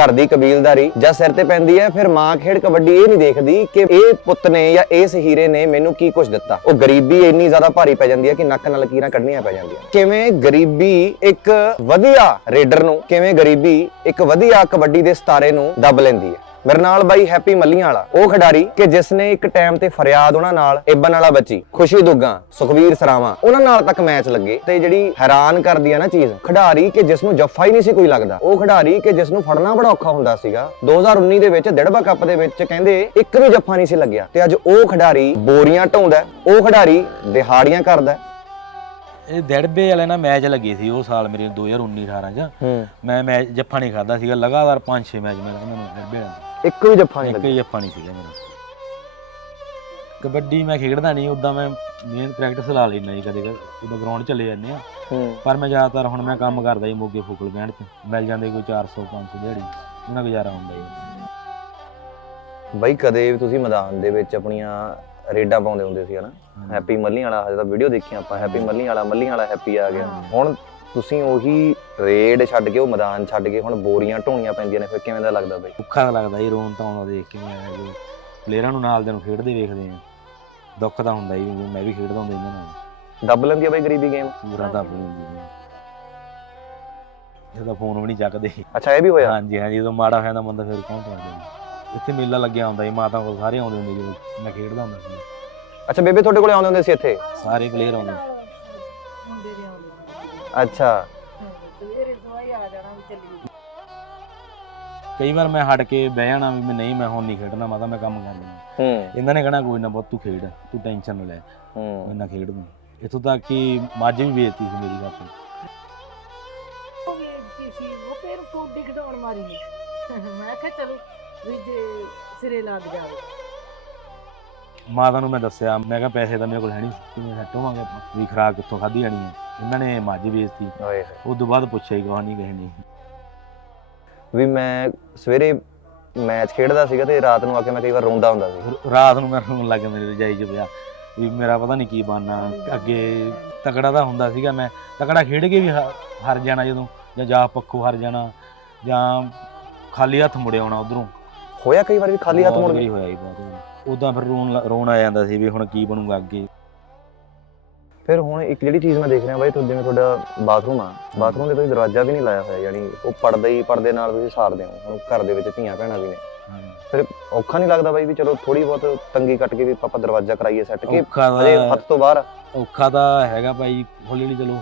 ਘਰ ਦੀ ਕਬੀਲਦਾਰੀ ਜਾਂ ਸਿਰ ਤੇ ਪੈਂਦੀ ਹੈ, ਫਿਰ ਮਾਂ ਖੇਡ ਕਬੱਡੀ ਇਹ ਨਹੀਂ ਦੇਖਦੀ ਕਿ ਇਹ ਪੁੱਤ ਨੇ ਜਾਂ ਇਸ ਹੀਰੇ ਨੇ ਮੈਨੂੰ ਕੀ ਕੁਝ ਦਿੱਤਾ। ਉਹ ਗਰੀਬੀ ਇੰਨੀ ਜ਼ਿਆਦਾ ਭਾਰੀ ਪੈ ਜਾਂਦੀ ਹੈ ਕਿ ਨੱਕ ਨਾਲ ਲਕੀਰਾਂ ਕੱਢਣੀਆਂ ਪੈ ਜਾਂਦੀਆਂ। ਕਿਵੇਂ ਗਰੀਬੀ ਇੱਕ ਵਧੀਆ ਰੇਡਰ ਨੂੰ, ਕਿਵੇਂ ਗਰੀਬੀ ਇੱਕ ਵਧੀਆ ਕਬੱਡੀ ਦੇ ਸਿਤਾਰੇ ਨੂੰ ਦੱਬ ਲੈਂਦੀ ਹੈ। ਮੇਰੇ ਨਾਲ ਬਾਈ ਹੈਪੀ ਮੱਲੀਆਂ ਵਾਲਾ ਉਹ ਖਿਡਾਰੀ ਕਿ ਜਿਸ ਨੇ ਇੱਕ ਟਾਈਮ ਤੇ ਫਰਿਆਦ ਉਹਨਾਂ ਨਾਲ ਏਬਨ ਵਾਲਾ ਬੱਚੀ ਖੁਸ਼ੀ ਦੁੱਗਾ ਸੁਖਵੀਰ ਸਰਾਵਾਂ ਉਹਨਾਂ ਨਾਲ ਤੱਕ ਮੈਚ ਲੱਗੇ ਤੇ ਜਿਹੜੀ ਹੈਰਾਨ ਕਰਦੀ ਆ ਨਾ ਚੀਜ਼ ਖਿਡਾਰੀ ਕਿ ਜਿਸ ਨੂੰ ਜੱਫਾ ਹੀ ਨਹੀਂ ਸੀ ਕੋਈ ਲੱਗਦਾ। ਉਹ ਖਿਡਾਰੀ ਕਿ ਜਿਸ ਨੂੰ ਫੜਨਾ ਬੜਾ ਔਖਾ ਹੁੰਦਾ ਸੀਗਾ। 2019 ਦੇ ਵਿੱਚ ਦਿੜਬਾ ਕੱਪ ਦੇ ਵਿੱਚ ਕਹਿੰਦੇ ਇੱਕ ਵੀ ਜੱਫਾ ਨਹੀਂ ਸੀ ਲੱਗਿਆ ਤੇ ਅੱਜ ਉਹ ਖਿਡਾਰੀ ਬੋਰੀਆਂ ਢਾਉਂਦਾ ਉਹ ਖਿਡਾਰੀ ਦਿਹਾੜੀਆਂ ਕਰਦਾ। ਇਹ ਦੜਬੇ ਵਾਲੇ ਨਾਲ ਮੈਚ ਲੱਗੀ ਸੀ ਉਹ ਸਾਲ ਮੇਰੇ 2019 18 ਚ। ਮੈਂ ਮੈਚ ਜੱਫਾ ਨਹੀਂ ਖਾਦਾ ਸੀਗਾ ਲਗਾਤਾਰ 5-6 ਮੈਚ ਮੈਂ ਮੈਨੂੰ ਦੜਬੇ ਵਾਲੇ ਇੱਕ ਵੀ ਜੱਫਾ ਨਹੀਂ ਇੱਕ ਲੱਗਿਆ। ਜੱਫਾ ਨਹੀਂ ਸੀਗਾ ਮੇਰਾ। ਕਬੱਡੀ ਮੈਂ ਖੇਡਦਾ ਨਹੀਂ ਉਦਾਂ ਮੈਂ ਮੇਨ ਪ੍ਰੈਕਟਿਸ ਲਾ ਲੈਣਾ ਜੀ ਕਦੇ ਕਦੇ। ਉਦੋਂ ਗਰਾਊਂਡ ਚਲੇ ਜਾਂਦੇ ਆ। ਹੂੰ। ਪਰ ਮੈਂ ਜ਼ਿਆਦਾਤਰ ਹੁਣ ਮੈਂ ਕੰਮ ਕਰਦਾ ਜੀ ਮੋਗੇ ਫੁਕਲ ਬੈਂਡ ਤੇ। ਮਿਲ ਜਾਂਦੇ ਕੋਈ 400 500 ਦਿਹਾੜੀ। ਉਹਨਾਂ ਗੁਜ਼ਾਰਾ ਹੁੰਦਾ ਜੀ। ਬਾਈ ਕਦੇ ਵੀ ਤੁਸੀਂ ਮੈਦਾਨ ਦੇ ਵਿੱਚ ਆਪਣੀਆਂ ਰੇਡਾਂ ਪਾਉਂਦੇ ਹੁੰਦੇ ਸੀ ਹਨਾ? ਹੈਪੀ ਮੱਲੀ ਵਾਲਾ ਹਜੇ ਤਾਂ ਵੀਡੀਓ ਦੇਖੀ ਆਪਾਂ। ਹੈਪੀ ਮੱਲੀ ਵਾਲਾ ਮੱਲੀ ਵਾਲਾ ਹੈਪੀ ਆ ਗਿਆ। ਹੁਣ ਤੁਸੀਂ ਉਹੀ ਰੇਡ ਛੱਡ ਕੇ ਉਹ ਮੈਦਾਨ ਛੱਡ ਕੇ ਹੁਣ ਬੋਰੀਆਂ ਢੋਣੀਆਂ ਪੈਂਦੀਆਂ ਨੇ ਫਿਰ ਕਿਵੇਂ ਦਾ ਲੱਗਦਾ ਬਾਈ? ਔਖਾ ਤਾਂ ਲੱਗਦਾ ਜੀ ਰੋਣ ਤਾਂ ਆਉਂਦਾ ਦੇਖ ਕੇ ਮੈਂ ਜੋ ਪਲੇਅਰਾਂ ਨੂੰ ਨਾਲ ਦੇ ਨੂੰ ਖੇਡਦੇ ਵੇਖਦੇ ਆ। ਦੁੱਖ ਤਾਂ ਹੁੰਦਾ ਜੀ ਮੈਂ ਵੀ ਖੇਡਦਾ ਹੁੰਦਾ ਇਹਨਾਂ ਨਾਲ। ਦੱਬ ਲੈਂਦੀ ਆ ਬਾਈ ਗਰੀਬੀ ਗੇਮ ਪੂਰਾ ਤਾਂ ਆਪਣੀ ਇਹਦਾ ਫੋਨ ਵੀ ਨਹੀਂ ਚੱਕਦੇ। ਅੱਛਾ ਇਹ ਵੀ ਹੋਇਆ? ਹਾਂਜੀ ਹਾਂਜੀ ਜਦੋਂ ਮਾੜਾ ਹੋਇਆ ਤਾਂ ਬੰਦਾ ਫਿਰ ਕੌਣ ਕਰਦਾ ਇੱਥੇ ਮੇਲਾ ਲੱਗਿਆ ਹੁੰਦਾ ਜੀ ਮਾਤਾ ਕੋਲ ਸਾਰੇ ਆਉਂਦੇ ਹੁੰਦੇ ਜਦੋਂ ਮੈਂ ਖੇਡਦਾ ਹੁੰਦਾ ਸੀ। ਅੱਛਾ ਬੇਬੇ ਤੁਹਾਡੇ ਕੋਲੇ ਆਉਂਦੇ ਹੁੰਦੇ ਸੀ ਇੱਥੇ? ਸਾਰੇ ਪਲੇਅਰ ਆਉਂਦੇ। ਮੁੰਡੇ ਦੇ ਆਉਂਦੇ। ਅੱਛਾ। ਚੱਲੀ ਕਈ ਵਾਰ ਮੈਂ ਹਟ ਕੇ ਬਹਿ ਜਾਣਾ ਵੀ ਮੈਂ ਨਹੀਂ ਮੈਂ ਹੁਣ ਨਹੀਂ ਖੇਡਣਾ ਮਾਤਾ ਮੈਂ ਕੰਮ ਕਰ ਲੈਣਾ ਹੂੰ। ਇਹਨਾਂ ਨੇ ਕਹਣਾ ਕੋਈ ਨਾ ਬਹੁਤ ਤੂੰ ਖੇਡ ਤੂੰ ਟੈਨਸ਼ਨ ਨਾ ਲੈ ਮੈਂ ਹੂੰ ਨਾ ਖੇਡ ਦੂੰ ਇੱਥੋਂ ਤੱਕ ਕਿ ਮੱਝ ਵੀ ਵੇਚਤੀ ਸੀ ਮੇਰੀ ਤੋਂ। ਉਹ ਵੇਚਦੀ ਸੀ ਉਹ ਫਿਰ ਕੋਡੀ ਖਡਾਉਣ ਮਾਰੀ ਨੇ। ਮੈਂ ਕਿਹਾ ਚਲੋ ਵੀ ਜੇ ਸਿਰੇ ਲੱਗ ਜਾਵੇ। ਮਾਤਾ ਨੂੰ ਮੈਂ ਦੱਸਿਆ ਮੈਂ ਕਿਹਾ ਪੈਸੇ ਤਾਂ ਮੇਰੇ ਕੋਲ ਹੈ ਨਹੀਂ ਕਿਵੇਂ ਸੈੱਟ ਹੋਵਾਂਗੇ ਆਪਾਂ? ਵੀ ਖਰਾਕ ਕਿੱਥੋਂ ਖਾਧੀ ਜਾਣੀ ਹੈ? ਇਹਨਾਂ ਨੇ ਮੱਝ ਵੇਚਤੀ। ਓਏ ਉਸ ਤੋਂ ਬਾਅਦ ਪੁੱਛਿਆ ਹੀ ਕਹਾਂ ਨਹੀਂ ਕਿਸੇ ਨੇ। ਵੀ ਮੈਂ ਸਵੇਰੇ ਮੈਚ ਖੇਡਦਾ ਸੀਗਾ ਤੇ ਰਾਤ ਨੂੰ ਆ ਕੇ ਮੈਂ ਕਈ ਵਾਰ ਰੋਂਦਾ ਹੁੰਦਾ ਸੀ। ਰਾਤ ਨੂੰ ਮੈਂ ਰੋਣ ਲੱਗ ਗਿਆ ਮੇਰੇ ਰਜਾਈ 'ਚ ਪਿਆ ਵੀ ਮੇਰਾ ਪਤਾ ਨਹੀਂ ਕੀ ਬਣਨਾ। ਅੱਗੇ ਤਕੜਾ ਤਾਂ ਹੁੰਦਾ ਸੀਗਾ ਮੈਂ। ਤਕੜਾ ਖੇਡ ਕੇ ਵੀ ਹਾ- ਹਾਰ ਜਾਣਾ ਜਦੋਂ ਜਾਂ ਜਾ ਪੱਖੋਂ ਹਾਰ ਜਾਣਾ ਜਾਂ ਖਾਲੀ ਹੱਥ ਮੁੜ ਆਉਣਾ ਉਧਰੋਂ। ਹੋਇਆ ਕਈ ਵਾਰ ਵੀ ਖਾਲੀ ਹੱਥ ਮੁੜ ਗਏ ਹੋਇਆ ਹੀ ਬਹੁਤ। ਉਦਾਂ ਫਿਰ ਰੋਣ ਲ- ਰੋਣ ਆ ਜਾਂਦਾ ਸੀ ਵੀ ਹੁਣ ਕੀ ਬਣੂਗਾ ਅੱਗੇ। ਫਿਰ ਹੁਣ ਇੱਕ ਜਿਹੜੀ ਚੀਜ਼ ਮੈਂ ਦੇਖ ਰਿਹਾ ਬਾਈ ਤੁਹਾਡੇ ਜਿਵੇਂ ਤੁਹਾਡਾ ਬਾਥਰੂਮ ਆ ਬਾਥਰੂਮ ਦੇ ਤੁਸੀਂ ਦਰਵਾਜ਼ਾ ਵੀ ਨਹੀਂ ਲਾਇਆ ਹੋਇਆ ਯਾਨੀ ਉਹ ਪਰਦੇ ਹੀ ਪਰਦੇ ਨਾਲ ਤੁਸੀਂ ਸਾਰਦੇ ਹੋ ਹੁਣ ਘਰ ਦੇ ਵਿੱਚ ਧੀਆਂ ਭੈਣਾਂ ਵੀ ਨੇ। ਫਿਰ ਔਖਾ ਨਹੀਂ ਲੱਗਦਾ ਬਾਈ ਵੀ ਚਲੋ ਥੋੜੀ ਬਹੁਤ ਤੰਗੀ ਕੱਟ ਕੇ ਵੀ ਆਪਾਂ ਦਰਵਾਜ਼ਾ ਕਰਾਈਏ ਸੈੱਟ ਕੇ ਔਖਾ ਹੱਥ ਤੋਂ ਬਾਹਰ। ਆ। ਔਖਾ ਤਾਂ ਹੈਗਾ ਭਾਈ ਹੌਲੀ ਹੌਲੀ ਚਲੋ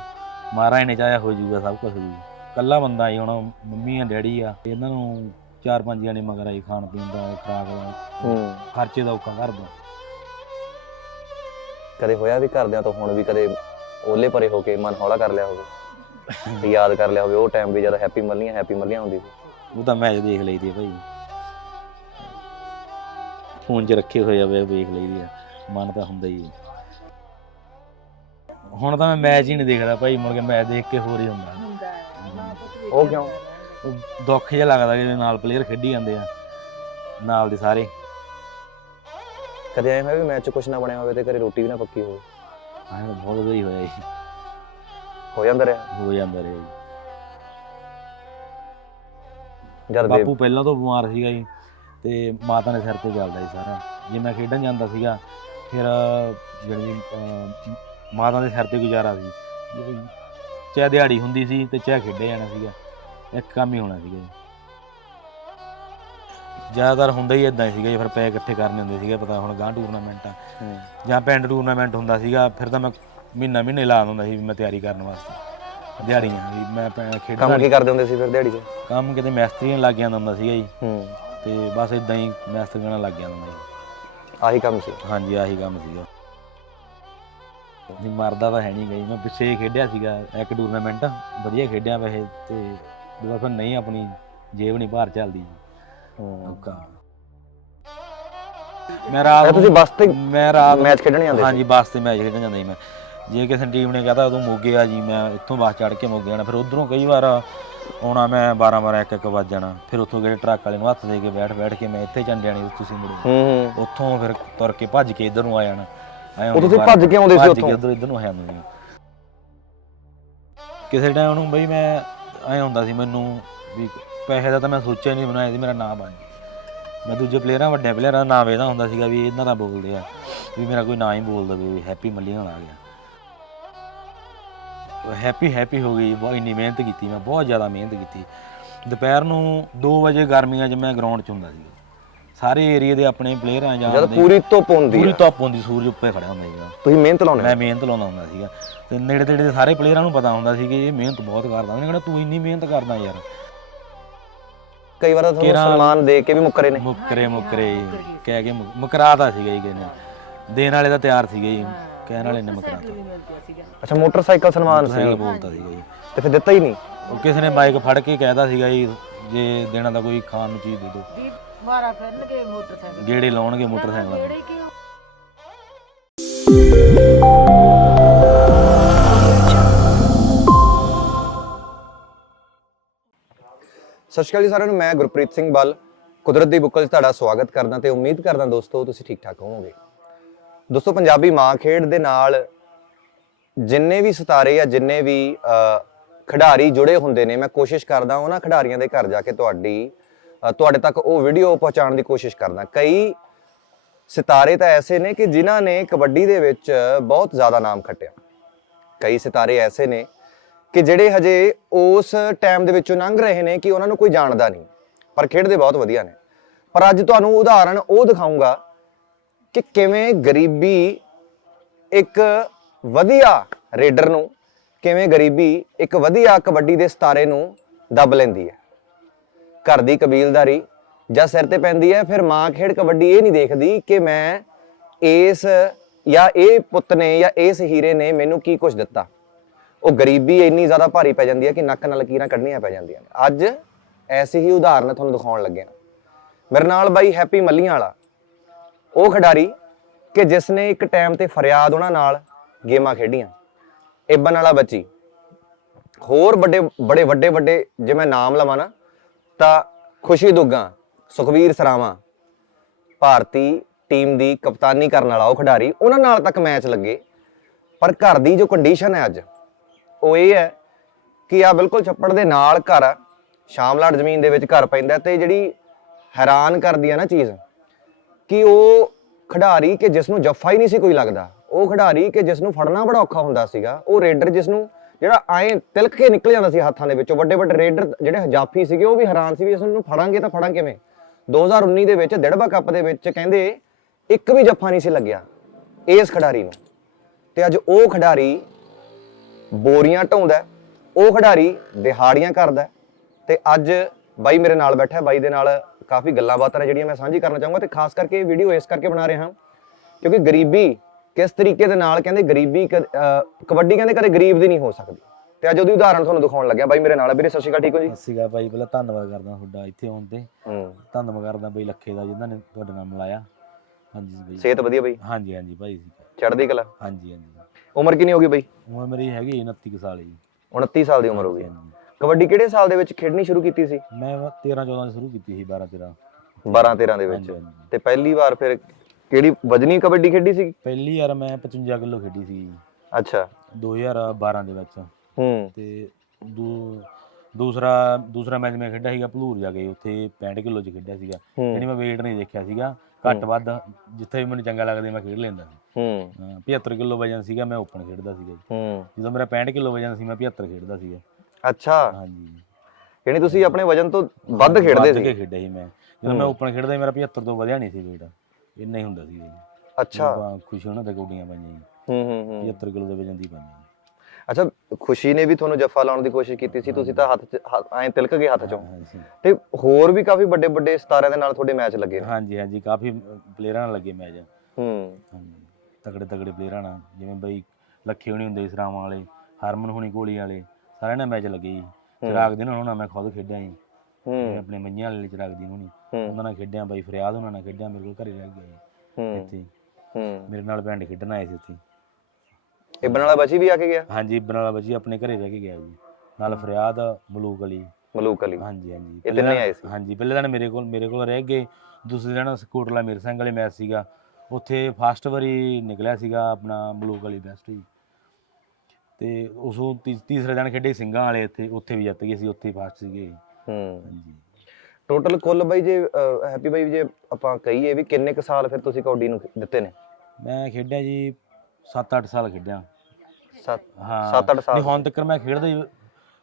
ਮਹਾਰਾਜ ਨੇ ਚਾਹਿਆ ਹੋ ਜਾਊਗਾ ਸਭ ਕੁਝ ਜਾਊਗਾ ਕੱਲਾ ਬੰਦਾ ਹੀ ਹੁਣ ਮੰਮੀ ਆ ਡੈਡੀ ਆ ਇਹਨਾਂ ਨੂੰ ਚਾਰ ਪੰਜ ਜਣੇ ਮਗਰ ਆਈ ਖਾਣ ਪੀਣ ਦਾ ਖਰਾਕ ਦਾ। ਹੂੰ। ਖਰਚੇ ਦਾ ਔਖਾ ਕਰਦਾ। ਕਦੇ ਹੋਇਆ ਵੀ ਘਰਦਿਆਂ ਤੋਂ ਹੁਣ ਵੀ ਕਦੇ ਓਲੇ ਪਰੇ ਹੋ ਕੇ ਮਨ ਹੌਲਾ ਕਰ ਲਿਆ ਹੋਵੇ? ਵੀ ਯਾਦ ਕਰ ਲਿਆ ਹੋਵੇ ਉਹ ਟਾਈਮ ਵੀ ਜਦ ਹੈਪੀ ਮੱਲੀਆਂ ਹੈਪੀ ਮੱਲੀਆਂ ਹੁੰਦੀ ਸੀ। ਉਹ ਤਾਂ ਮੈਚ ਦੇਖ ਲਈਦੀ ਆ ਭਾਈ। ਫੋਨ 'ਚ ਰੱਖੇ ਹੋਏ ਆ ਵੇ ਵੇਖ ਲਈਦੀ ਆ। ਮਨ ਤਾਂ ਹੁੰਦਾ ਹੀ। ਹੁਣ ਤਾਂ ਮੈਂ ਮੈਚ ਹੀ ਨਹੀਂ ਦੇਖਦਾ ਭਾਈ ਮੁੜ ਕੇ ਮੈਚ ਦੇਖ ਕੇ ਹੋਰ ਹੀ ਹੁੰਦਾ। ਉਹ ਕਿਉਂ? ਦੁੱਖ ਜਿਹਾ ਲੱਗਦਾ ਕਿ ਨਾਲ ਪਲੇਅਰ ਖੇਡੀ ਜਾਂਦੇ ਆ। ਨਾਲ ਦੇ ਸਾਰੇ। ਕਦੇ ਐਂ ਹੋਇਆ ਵੀ ਮੈਚ 'ਚ ਕੁਝ ਨਾ ਬਣਿਆ ਹੋਵੇ ਤੇ ਘਰੇ ਰੋਟੀ ਵੀ ਨਾ ਪੱਕੀ ਹੋਵੇ? ਹਾਂ ਬਹੁਤ ਵਧੀਆ ਹੋਇਆ ਜੀ। ਹੋ ਜਾਂਦਾ ਰਿਹਾ? ਹੋ ਜਾਂਦਾ ਰਿਹਾ ਜੀ। ਜਦ ਬਾਪੂ ਪਹਿਲਾਂ ਤੋਂ ਬਿਮਾਰ ਸੀਗਾ ਜੀ ਤੇ ਮਾਤਾ ਨੇ ਸਿਰ ਤੇ ਚੱਲਦਾ ਸੀ ਸਾਰਾ। ਜੇ ਮੈਂ ਖੇਡਣ ਜਾਂਦਾ ਸੀਗਾ ਫਿਰ ਜਿਹੜੀ ਅਹ, ਮਾਤਾ ਦੇ ਸਿਰ ਤੇ ਗੁਜ਼ਾਰਾ ਸੀ। ਚਾਹੇ ਦਿਹਾੜੀ ਹੁੰਦੀ ਸੀ ਤੇ ਚਾਹੇ ਖੇਡੇ ਜਾਣਾ ਸੀਗਾ। ਇੱਕ ਕੰਮ ਹੀ ਹੋਣਾ ਸੀਗਾ ਜੀ। ਜ਼ਿਆਦਾਤਰ ਹੁੰਦਾ ਹੀ ਇਦਾਂ ਹੀ ਸੀਗਾ ਜੀ ਫਿਰ ਪੈਸੇ ਇਕੱਠੇ ਕਰਨੇ ਹੁੰਦੇ ਸੀਗੇ ਪਤਾ ਹੁਣ ਗਾਂ ਟੂਰਨਾਮੈਂਟ ਆ। ਜਾਂ ਪਿੰਡ ਟੂਰਨਾਮੈਂਟ ਹੁੰਦਾ ਸੀਗਾ ਫਿਰ ਤਾਂ ਮੈਂ ਮਹੀਨਾ ਮਹੀਨੇ ਲਾ ਦਿੰਦਾ ਸੀ ਵੀ ਮੈਂ ਤਿਆਰੀ ਕਰਨ ਵਾਸਤੇ। ਦਿਹਾੜੀਆਂ ਵੀ ਮੈਂ ਪੈ- ਖੇਡਦਾ ਕੰਮ ਕੀ ਕਰਦੇ ਹੁੰਦੇ ਸੀ ਫਿਰ ਦਿਹਾੜੀ 'ਚ? ਕੰਮ ਕਿਤੇ ਮਿਸਤਰੀਆਂ ਲੱਗ ਜਾਂਦਾ ਹੁੰਦਾ ਸੀਗਾ ਜੀ। ਹੂੰ। ਤੇ ਬਸ ਇਦਾਂ ਹੀ ਮਿਸਤਰੀਆਂ ਲੱਗ ਜਾਂਦਾ ਹੁੰਦਾ ਜੀ ਆਹੀ ਕੰਮ ਸੀ? ਹਾਂਜੀ ਆਹੀ ਕੰਮ ਸੀਗਾ। ਜੀ ਮਰਦਾ ਤਾਂ ਹੈ ਨਹੀਂ ਗਈ ਮੈਂ ਪਿੱਛੇ ਖੇਡਿਆ ਸੀਗਾ ਇੱਕ ਟੂਰਨਾਮੈਂਟ ਵਧੀਆ ਖੇਡਿਆ ਵੈਸੇ ਤੇ ਦੁਆ ਫਿਰ ਨਹੀਂ ਆਪਣੀ ਜੇਬ ਨਹੀਂ ਬਾਹਰ ਚੱਲਦੀ। ਮੈਂ ਰਾਤ ਤੁਸੀਂ ਬੱਸ ਤੇ ਮੈਂ ਰਾਤ ਮੈਚ ਖੇਡਣ ਜਾਂਦੇ ਹਾਂਜੀ ਬੱਸ ਤੇ ਮੈਚ ਖੇਡਣ ਜਾਂਦਾ ਸੀ ਮੈਂ। ਜੇ ਕਿਸੇ ਟੀਮ ਨੇ ਕਹਤਾ ਉਦੋਂ ਮੋਗੇ ਆ ਜੀ ਮੈਂ ਇੱਥੋਂ ਬੱਸ ਚੜ ਕੇ ਮੋਗੇ ਜਾਣਾ ਫਿਰ ਉਧਰੋਂ ਕਈ ਵਾਰ ਆਉਣਾ ਮੈਂ 12 12 1 1 ਵੱਜ ਜਾਣਾ। ਫਿਰ ਉੱਥੋਂ ਜਿਹੜੇ ਟਰੱਕ ਵਾਲੇ ਨੂੰ ਹੱਥ ਦੇ ਕੇ ਬੈਠ ਬੈਠ ਕੇ ਮੈਂ ਇੱਥੇ ਚੰਡਿਆਣੀ ਤੁਸੀਂ ਮੁੜੇ। ਹੂੰ ਹੂੰ। ਉੱਥੋਂ ਫਿਰ ਤੁਰ ਕੇ ਭੱਜ ਕੇ ਇੱਧਰ ਨੂੰ ਆ ਜਾਣਾ। ਉਹ ਤੁਸੀਂ ਭੱਜ ਕੇ ਆਉਂਦੇ ਸੀ ਉੱਥੋਂ ਕੇ ਉੱਧਰ ਇੱਧਰ ਨੂੰ ਆ ਜਾਂਦੇ ਸੀ ਕਿਸੇ ਟਾਈਮ ਨੂੰ ਬਈ ਮੈਂ ਐਂ ਹੁੰਦਾ ਸੀ ਮੈਨੂੰ ਵੀ ਪੈਸੇ ਦਾ ਤਾਂ ਮੈਂ ਸੋਚਿਆ ਨਹੀਂ ਬਣਾਇਆ ਸੀ ਮੇਰਾ ਨਾਮ ਬਣ ਜਾਏ। ਮੈਂ ਦੂਜੇ ਪਲੇਅਰਾਂ ਵੱਡੇ ਪਲੇਅਰਾਂ ਦਾ ਨਾਮ ਵੇਖਦਾ ਹੁੰਦਾ ਸੀਗਾ ਵੀ ਇਹਨਾਂ ਦਾ ਬੋਲਦੇ ਆ ਵੀ ਮੇਰਾ ਕੋਈ ਨਾਂ ਹੀ ਬੋਲ ਦਵੇ ਵੀ ਹੈਪੀ ਮੱਲੀਆਂ ਆ ਗਿਆ। ਹੈਪੀ ਹੈਪੀ ਹੋ ਗਈ ਬਹੁਤ ਇੰਨੀ ਮਿਹਨਤ ਕੀਤੀ ਮੈਂ ਬਹੁਤ ਜ਼ਿਆਦਾ ਮਿਹਨਤ ਕੀਤੀ। ਦੁਪਹਿਰ ਨੂੰ 2 ਵਜੇ ਗਰਮੀਆਂ 'ਚ ਮੈਂ ਗਰਾਊਂਡ 'ਚ ਹੁੰਦਾ ਸੀਗਾ। ਸਾਰੇ ਏਰੀਆ ਦੇ ਆਪਣੇ ਪਲੇਅਰ ਆ ਜਾਂ ਜਦ ਪੂਰੀ ਧੁੱਪ ਹੁੰਦੀ ਪੂਰੀ ਹੈ ਧੁੱਪ ਹੁੰਦੀ ਸੂਰਜ ਉੱਪਰ ਖੜਾ ਹੁੰਦਾ ਸੀਗਾ। ਤੁਸੀਂ ਮਿਹਨਤ ਲਾਉਣੇ ਮੈਂ ਮਿਹਨਤ ਲਾਉਂਦਾ ਹੁੰਦਾ ਸੀਗਾ। ਤੇ ਨੇੜੇ ਤੇੜੇ ਦੇ ਸਾਰੇ ਪਲੇਅਰਾਂ ਨੂੰ ਪਤਾ ਹੁੰਦਾ ਸੀ ਕਿ ਇਹ ਮਿਹਨਤ ਬਹੁਤ ਕਰਦਾ। ਉਹਨੇ ਕਹਿੰਦਾ ਤੂੰ ਇੰਨੀ ਮਿਹਨਤ ਕਰਦਾ ਯਾਰ। ਕਈ ਵਾਰ ਤਾਂ ਤੁਹਾਨੂੰ ਸਨਮਾਨ ਦੇ ਕੇ ਵੀ ਮੁੱਕਰੇ ਨੇ। ਮੁੱਕਰੇ ਮੁੱਕਰੇ ਕਹਿ ਕੇ ਮੁਕਰਾਤਾ ਸੀਗਾ ਜੀ ਕਹਿੰਦੇ ਦੇਣ ਵਾਲੇ ਦਾ ਤਿਆਰ ਸੀਗੇ ਜੀ। ਕਹਿਣ ਵਾਲੇ ਨੇ ਮੁਕਰਾਤਾ। ਸੀਗਾ ਅੱਛਾ ਮੋਟਰਸਾਈਕਲ ਸਨਮਾਨ ਸੀ। ਸਾਈਕਲ ਬੋਲਦਾ ਸੀਗਾ ਜੀ। ਤੇ ਫਿਰ ਦਿੱਤਾ ਹੀ ਨਹੀਂ। ਉਹ ਕਿਸੇ ਨੇ ਬਾਈਕ ਫੜ ਕੇ ਕਹਿਦਾ ਸੀਗਾ ਜੀ ਜੇ ਦੇਣਾ ਤਾਂ ਕੋਈ ਖਾਣ ਨੂੰ ਚੀਜ਼ ਦੇ ਦਿਓ। ਵੀ ਮਾਰਾ ਫਿਰਨਗੇ ਮੋਟਰਸਾਈਕਲ। ਗੇੜੇ ਲਾਉਣਗੇ ਮੋਟਰਸਾਈਕਲਾਂ ਦੇ ਜਿਹੜੇ ਕਿ ਸਤਿ ਸ਼੍ਰੀ ਅਕਾਲ ਜੀ ਸਾਰਿਆਂ ਨੂੰ, ਮੈਂ ਗੁਰਪ੍ਰੀਤ ਸਿੰਘ ਬੱਲ। ਕੁਦਰਤ ਦੀ ਬੁੱਕਲ 'ਚ ਤੁਹਾਡਾ ਸਵਾਗਤ ਕਰਦਾ ਤੇ ਉਮੀਦ ਕਰਦਾ ਦੋਸਤੋ ਤੁਸੀਂ ਠੀਕ ਠਾਕ ਹੋਵੋਗੇ। ਦੋਸਤੋ, ਪੰਜਾਬੀ ਮਾਂ ਖੇਡ ਦੇ ਨਾਲ ਜਿੰਨੇ ਵੀ ਸਿਤਾਰੇ ਜਾਂ ਜਿੰਨੇ ਵੀ ਖਿਡਾਰੀ ਜੁੜੇ ਹੁੰਦੇ ਨੇ, ਮੈਂ ਕੋਸ਼ਿਸ਼ ਕਰਦਾ ਉਹਨਾਂ ਖਿਡਾਰੀਆਂ ਦੇ ਘਰ ਜਾ ਕੇ ਤੁਹਾਡੀ ਤੁਹਾਡੇ ਤੱਕ ਉਹ ਵੀਡੀਓ ਪਹੁੰਚਾਉਣ ਦੀ ਕੋਸ਼ਿਸ਼ ਕਰਦਾ। ਕਈ ਸਿਤਾਰੇ ਤਾਂ ਐਸੇ ਨੇ ਕਿ ਜਿਨ੍ਹਾਂ ਨੇ ਕਬੱਡੀ ਦੇ ਵਿੱਚ ਬਹੁਤ ਜ਼ਿਆਦਾ ਨਾਮ ਖੱਟਿਆ। ਕਈ ਸਿਤਾਰੇ ਐਸੇ ਨੇ ਕਿ ਜਿਹੜੇ ਹਜੇ ਉਸ ਟਾਈਮ ਦੇ ਵਿੱਚੋਂ ਲੰਘ ਰਹੇ ਨੇ ਕਿ ਉਹਨਾਂ ਨੂੰ ਕੋਈ ਜਾਣਦਾ ਨਹੀਂ। ਪਰ ਖੇਡਦੇ ਬਹੁਤ ਵਧੀਆ ਨੇ। ਪਰ ਅੱਜ ਤੁਹਾਨੂੰ ਉਦਾਹਰਣ ਉਹ ਦਿਖਾਉਂਗਾ ਕਿ ਕਿਵੇਂ ਗਰੀਬੀ ਇੱਕ ਵਧੀਆ ਰੇਡਰ ਨੂੰ, ਕਿਵੇਂ ਗਰੀਬੀ ਇੱਕ ਵਧੀਆ ਕਬੱਡੀ ਦੇ ਸਿਤਾਰੇ ਨੂੰ ਦੱਬ ਲੈਂਦੀ ਹੈ। ਘਰ ਦੀ ਕਬੀਲਦਾਰੀ ਜਾਂ ਸਿਰ ਤੇ ਪੈਂਦੀ ਹੈ, ਫਿਰ ਮਾਂ ਖੇਡ ਕਬੱਡੀ ਇਹ ਨਹੀਂ ਦੇਖਦੀ ਕਿ ਮੈਂ ਇਸ ਜਾਂ ਇਹ ਪੁੱਤ ਨੇ ਜਾਂ ਇਸ ਹੀਰੇ ਨੇ ਮੈਨੂੰ ਕੀ ਕੁਝ ਦਿੱਤਾ। ਉਹ ਗਰੀਬੀ ਇੰਨੀ ਜ਼ਿਆਦਾ ਭਾਰੀ ਪੈ ਜਾਂਦੀ ਹੈ ਕਿ ਨੱਕ ਨਾਲ ਲਕੀਰਾਂ ਕੱਢਣੀਆਂ ਪੈ ਜਾਂਦੀਆਂ ਨੇ। ਅੱਜ ਐਸੀ ਹੀ ਉਦਾਹਰਨ ਤੁਹਾਨੂੰ ਦਿਖਾਉਣ ਲੱਗੇ ਹਾਂ। ਮੇਰੇ ਨਾਲ ਬਾਈ ਹੈਪੀ ਮੱਲੀਆਂ ਵਾਲਾ ਉਹ ਖਿਡਾਰੀ ਕਿ ਜਿਸ ਨੇ ਇੱਕ ਟਾਈਮ ਤੇ ਫਰਿਆਦ ਉਹਨਾਂ ਨਾਲ ਗੇਮਾਂ ਖੇਡੀਆਂ। ਇਬਨ ਵਾਲਾ ਬੱਚੀ। ਹੋਰ ਵੱਡੇ, ਬੜੇ ਵੱਡੇ ਵੱਡੇ ਜੇ ਮੈਂ ਨਾਮ ਲਵਾਂ ਨਾ, ਤਾਂ ਖੁਸ਼ੀ ਦੁੱਗਾ, ਸੁਖਵੀਰ ਸਰਾਵਾਂ, ਭਾਰਤੀ ਟੀਮ ਦੀ ਕਪਤਾਨੀ ਕਰਨ ਵਾਲਾ ਉਹ ਖਿਡਾਰੀ, ਉਹਨਾਂ ਨਾਲ ਤੱਕ ਮੈਚ ਲੱਗੇ। ਪਰ ਘਰ ਦੀ ਜੋ ਕੰਡੀਸ਼ਨ ਹੈ ਅੱਜ ਉਹ ਇਹ ਹੈ ਕਿ ਆ ਬਿਲਕੁਲ ਛੱਪੜ ਦੇ ਨਾਲ ਘਰ ਆ, ਸ਼ਾਮਲਾਟ ਜ਼ਮੀਨ ਦੇ ਵਿੱਚ ਘਰ ਪੈਂਦਾ ਤੇ ਜਿਹੜੀ ਹੈਰਾਨ ਕਰਦੀ ਆ ਨਾ ਚੀਜ਼ ਕਿ ਉਹ ਖਿਡਾਰੀ ਕਿ ਜਿਸ ਨੂੰ ਜੱਫਾ ਹੀ ਨਹੀਂ ਸੀ ਕੋਈ ਲੱਗਦਾ, ਉਹ ਖਿਡਾਰੀ ਕਿ ਜਿਸ ਨੂੰ ਫੜਨਾ ਬੜਾ ਔਖਾ ਹੁੰਦਾ ਸੀਗਾ, ਉਹ ਰੇਡਰ ਜਿਸ ਨੂੰ ਜਿਹੜਾ ਐਂ ਤਿਲਕ ਕੇ ਨਿਕਲ ਜਾਂਦਾ ਸੀ ਹੱਥਾਂ ਦੇ ਵਿੱਚੋਂ, ਵੱਡੇ ਵੱਡੇ ਰੇਡਰ ਜਿਹੜੇ ਜਾਫੀ ਸੀਗੇ ਉਹ ਵੀ ਹੈਰਾਨ ਸੀ ਵੀ ਇਸ ਨੂੰ ਫੜਾਂਗੇ ਤਾਂ ਫੜਾਂ ਕਿਵੇਂ? 2019 ਦੇ ਵਿੱਚ, ਦਿੜਬਾ ਕੱਪ ਦੇ ਵਿੱਚ ਕਹਿੰਦੇ ਇੱਕ ਵੀ ਜੱਫਾ ਨਹੀਂ ਸੀ ਲੱਗਿਆ ਇਸ ਖਿਡਾਰੀ ਨੂੰ ਤੇ ਅੱਜ ਉਹ ਖਿਡਾਰੀ ਬੋਰੀਆਂ ਢੋਂਦਾ ਹੈ, ਉਹ ਖਿਡਾਰੀ ਦਿਹਾੜੀਆਂ ਕਰਦਾ ਤੇ ਅੱਜ ਬਾਈ ਮੇਰੇ ਨਾਲ ਬੈਠਾ ਬਾਈ ਦੇ ਨਾਲ ਕਾਫੀ ਗੱਲਾਂ ਬਾਤਾਂ ਨੇ ਜਿਹੜੀਆਂ ਮੈਂ ਸਾਂਝੀ ਕਰਨਾ ਚਾਹੂੰਗਾ ਤੇ ਖਾਸ ਕਰਕੇ ਇਹ ਵੀਡੀਓ ਇਸ ਕਰਕੇ ਬਣਾ ਰਿਹਾ ਹਾਂ ਕਿਉਂਕਿ ਗਰੀਬੀ ਕਿਸ ਤਰੀਕੇ ਦੇ ਨਾਲ ਕਹਿੰਦੇ ਗਰੀਬੀ ਕਬੱਡੀ ਕਹਿੰਦੇ ਕਦੇ ਗਰੀਬ ਦੀ ਨਹੀਂ ਹੋ ਸਕਦੀ। ਤੇ ਅੱਜ ਉਹਦੀ ਉਦਾਹਰਣ ਤੁਹਾਨੂੰ ਦਿਖਾਉਣ ਲੱਗਿਆ ਬਾਈ ਮੇਰੇ ਨਾਲ। ਵੀਰੇ ਸਤਿ ਸ਼੍ਰੀ ਅਕਾਲ ਠੀਕ ਹੋ ਜੀ? ਸਤਿ ਸ਼੍ਰੀ ਅਕਾਲ ਭਾਈ ਪਹਿਲਾਂ ਧੰਨਵਾਦ ਕਰਦਾ ਤੁਹਾਡਾ ਇੱਥੇ ਆਉਣ ਤੇ। ਧੰਨਵਾਦ ਕਰਦਾ ਬਈ ਲੱਖੇ ਦਾ ਜਿਨ੍ਹਾਂ ਨੇ ਤੁਹਾਡੇ ਨਾਲ ਮਿਲਾਇਆ। ਹਾਂਜੀ ਬਈ। ਸਿਹਤ ਵਧੀਆ ਬਾਈ? ਹਾਂਜੀ ਹਾਂਜੀ ਭਾਈ ਜੀ ਚੜ੍ਹਦੀ ਕਲਾ? ਹਾਂਜੀ ਹਾਂਜੀ। ਉਮਰ ਕਿੰਨੀ ਹੋ ਗਈ ਬਾਈ? ਉਮਰ ਮੇਰੀ ਹੈਗੀ 29 ਕੁ ਸਾਲ ਜੀ। 29 ਸਾਲ ਦੀ ਉਮਰ ਹੋ ਗਈ। ਕਬੱਡੀ ਕਿਹੜੇ ਸਾਲ ਦੇ ਵਿੱਚ ਖੇਡਣੀ ਸ਼ੁਰੂ ਕੀਤੀ ਸੀ? ਮੈਂ 13 14 ਚ ਸ਼ੁਰੂ ਕੀਤੀ ਸੀ 12 13 12 13 ਦੇ ਵਿੱਚ। ਤੇ ਪਹਿਲੀ ਵਾਰ ਫਿਰ ਕਿਹੜੀ ਵਜਨੀ ਕਬੱਡੀ ਖੇਡੀ ਸੀ? ਪਹਿਲੀ ਵਾਰ ਮੈਂ 55 ਕਿਲੋ ਖੇਡੀ ਸੀ। ਅੱਛਾ। 2012 ਦੇ ਵਿੱਚ। ਹੂੰ। ਤੇ ਦੂ- ਦੂਸਰਾ ਦੂਸਰਾ ਮੈਚ ਮੈਂ ਖੇਡਿਆ ਸੀਗਾ ਭਲੂਰ ਜਾ ਕੇ। ਉੱਥੇ 65 ਕਿਲੋ ਚ ਖੇਡਿਆ ਸੀਗਾ। ਜਿਹੜੀ ਮੈਂ weight ਨਹੀਂ ਦੇਖਿਆ ਸੀਗਾ। ਘੱਟ ਵੱਧ ਜਿੱਥੇ ਵੀ ਮੈਨੂੰ ਚੰਗਾ ਲੱਗਦਾ ਮੈਂ ਖੇਡ ਲੈਂਦਾ ਸੀ। ਹੂੰ। ਹਾਂ, 75 ਕਿਲੋ ਵਜਨ ਸੀਗਾ ਮੈਂ ਓਪਨ ਖੇਡਦਾ ਸੀਗਾ ਜੀ। ਹੂੰ। ਜਦੋਂ ਮੇਰਾ 65 ਕਿਲੋ ਵਜਨ ਸੀ ਮੈਂ 75 ਖੇਡਦਾ ਸੀਗਾ। ਅੱਛਾ। ਹਾਂਜੀ। ਯਾਨੀ ਤੁਸੀਂ ਆਪਣੇ ਵਜਨ ਤੋਂ ਵੱਧ ਖੇਡਦੇ ਵੱਧ ਕੇ ਸੀ ਖੇਡਿਆ ਸੀ ਮੈਂ। ਜਦੋਂ ਮੈਂ ਓਪਨ ਖੇਡਦਾ ਸੀ ਮੇਰਾ 75 ਤੋਂ ਵਧਿਆ ਨਹੀਂ ਸੀ weight ਇੰਨਾ ਹੀ ਹੁੰਦਾ ਸੀ ਜੀ। ਅੱਛਾ। ਖੁਸ਼ੀ ਉਹਨਾਂ ਦੇ ਗੋਡੀਆਂ ਪਾਈਆਂ ਜੀ। ਹੂੰ ਹੂੰ ਹੂੰ। 75 ਕਿਲੋ ਦੇ ਵਜਨ ਦੀ ਪਾਈਆਂ ਅੱਛਾ ਖੁਸ਼ੀ ਨੇ ਵੀ ਤੁਹਾਨੂੰ ਜੱਫਾ ਲਾਉਣ ਦੀ ਕੋਸ਼ਿਸ਼ ਕੀਤੀ ਸੀ ਤੁਸੀਂ ਤਾਂ ਹੱਥ ਐਂ ਤਿਲਕ ਗਏ ਹੱਥ 'ਚੋਂ। ਹਾਂਜੀ। ਤੇ ਹੋਰ ਵੀ ਕਾਫੀ ਵੱਡੇ ਵੱਡੇ ਸਤਾਰਿਆਂ ਦੇ ਨਾਲ ਤੁਹਾਡੇ ਮੈਚ ਲੱਗੇ ਨੇ। ਹਾਂਜੀ ਹਾਂਜੀ ਕਾਫੀ ਪਲੇਅਰਾਂ ਨਾਲ ਲੱਗੇ ਮੈਚ। ਹੂੰ। ਹਾਂਜੀ ਤਗੜੇ ਤਗੜੇ ਪਲੇਅਰਾਂ ਨਾਲ ਜਿਵੇਂ ਬਈ ਲੱਖੇ ਹੋਣੀ ਹੁੰਦੇ ਸੀ ਸਰਾਵਾਂ ਵਾਲੇ ਹਰਮਨ ਹੋਣੀ ਗੋਲੀ ਵਾਲੇ ਸਾਰਿਆਂ ਨਾਲ ਮੈਚ ਲੱਗੇ ਜੀ। ਚਿਰਾਗ ਦੇ ਨਾਲ ਮੈਂ ਖੁਦ ਖੇਡਿਆ ਜੀ। ਹੂੰ। ਆਪਣੇ ਮਈਆਂ ਵਾਲੇ ਚਿਰਾਗ ਦੀ ਹੋਣੀ ਉਹਨਾਂ ਨਾਲ ਖੇਡਿਆ ਬਾਈ ਫਰਿਆਦ ਉਹਨਾਂ ਨਾਲ ਖੇਡਿਆ ਮੇਰੇ ਕੋਲ ਘਰੇ ਰਹਿ ਗਿਆ ਜੀ ਹੂੰ। ਇੱਥੇ। ਹੂੰ। ਮੇਰੇ ਨਾਲ ਪਿੰਡ ਖੇਡਣ ਆਏ ਸੀ ਉੱਥੇ। ਇਹ ਬਣ ਵਾਲਾ ਬਚੀ ਵੀ ਆ ਕੇ ਗਿਆ? ਹਾਂਜੀ ਇਬਨ ਵਾਲਾ ਬੱਜੀ ਆਪਣੇ ਘਰੇ ਰਹਿ ਕੇ ਗਿਆ ਜੀ। ਨਾਲ ਫਰਿਆਦ ਮਲੂਕ ਅਲੀ। ਮਲੂਕ ਅਲੀ। ਹਾਂਜੀ ਹਾਂਜੀ। ਇਹ ਤਿੰਨੇ ਆਏ ਸੀ? ਹਾਂਜੀ ਪਹਿਲੇ ਦਿਨ ਮੇਰੇ ਕੋਲ ਮੇਰੇ ਕੋਲ ਰਹਿ ਗਏ। ਦੂਸਰੇ ਦਿਨ ਸਕੂਟਰਲਾ ਮੇਰੇ ਸੰਗ ਵਾਲੇ ਮੈਚ ਸੀਗਾ। ਉੱਥੇ ਫਸਟ ਵਾਰੀ ਨਿਕਲਿਆ ਸੀਗਾ ਆਪਣਾ ਮਲੂਕ ਅਲੀ ਬੈਸਟ ਜੀ। ਤੇ ਉਸੋਂ ਤੀ- ਤੀਸਰੇ ਦਿਨ ਖੇਡੇ ਸਿੰਘਾਂ ਵਾਲੇ ਇੱਥੇ ਉੱਥੇ ਵੀ ਜਿੱਤ ਗਏ ਸੀ ਉੱਥੇ ਫਸਟ ਸੀਗੇ। ਹੂੰ। ਹਾਂਜੀ। ਟੋਟਲ ਕੁੱਲ ਬਾਈ ਜੇ ਹੈਪੀ ਬਾਈ ਜੇ ਆਪਾਂ ਕਹੀਏ ਵੀ ਕਿੰਨੇ ਕ ਸਾਲ ਫਿਰ ਤੁਸੀਂ ਕਬੱਡੀ ਨੂੰ ਦਿੱਤੇ ਨੇ? ਮੈਂ ਖੇਡਿਆ ਜੀ 7-8 ਸਾਲ ਖੇਡਿਆ। 7 ਹਾਂ। 7-8 ਸਾਲ। ਨਹੀਂ ਹੁਣ ਤੱਕ ਮੈਂ ਖੇਡਦਾ ਹੀ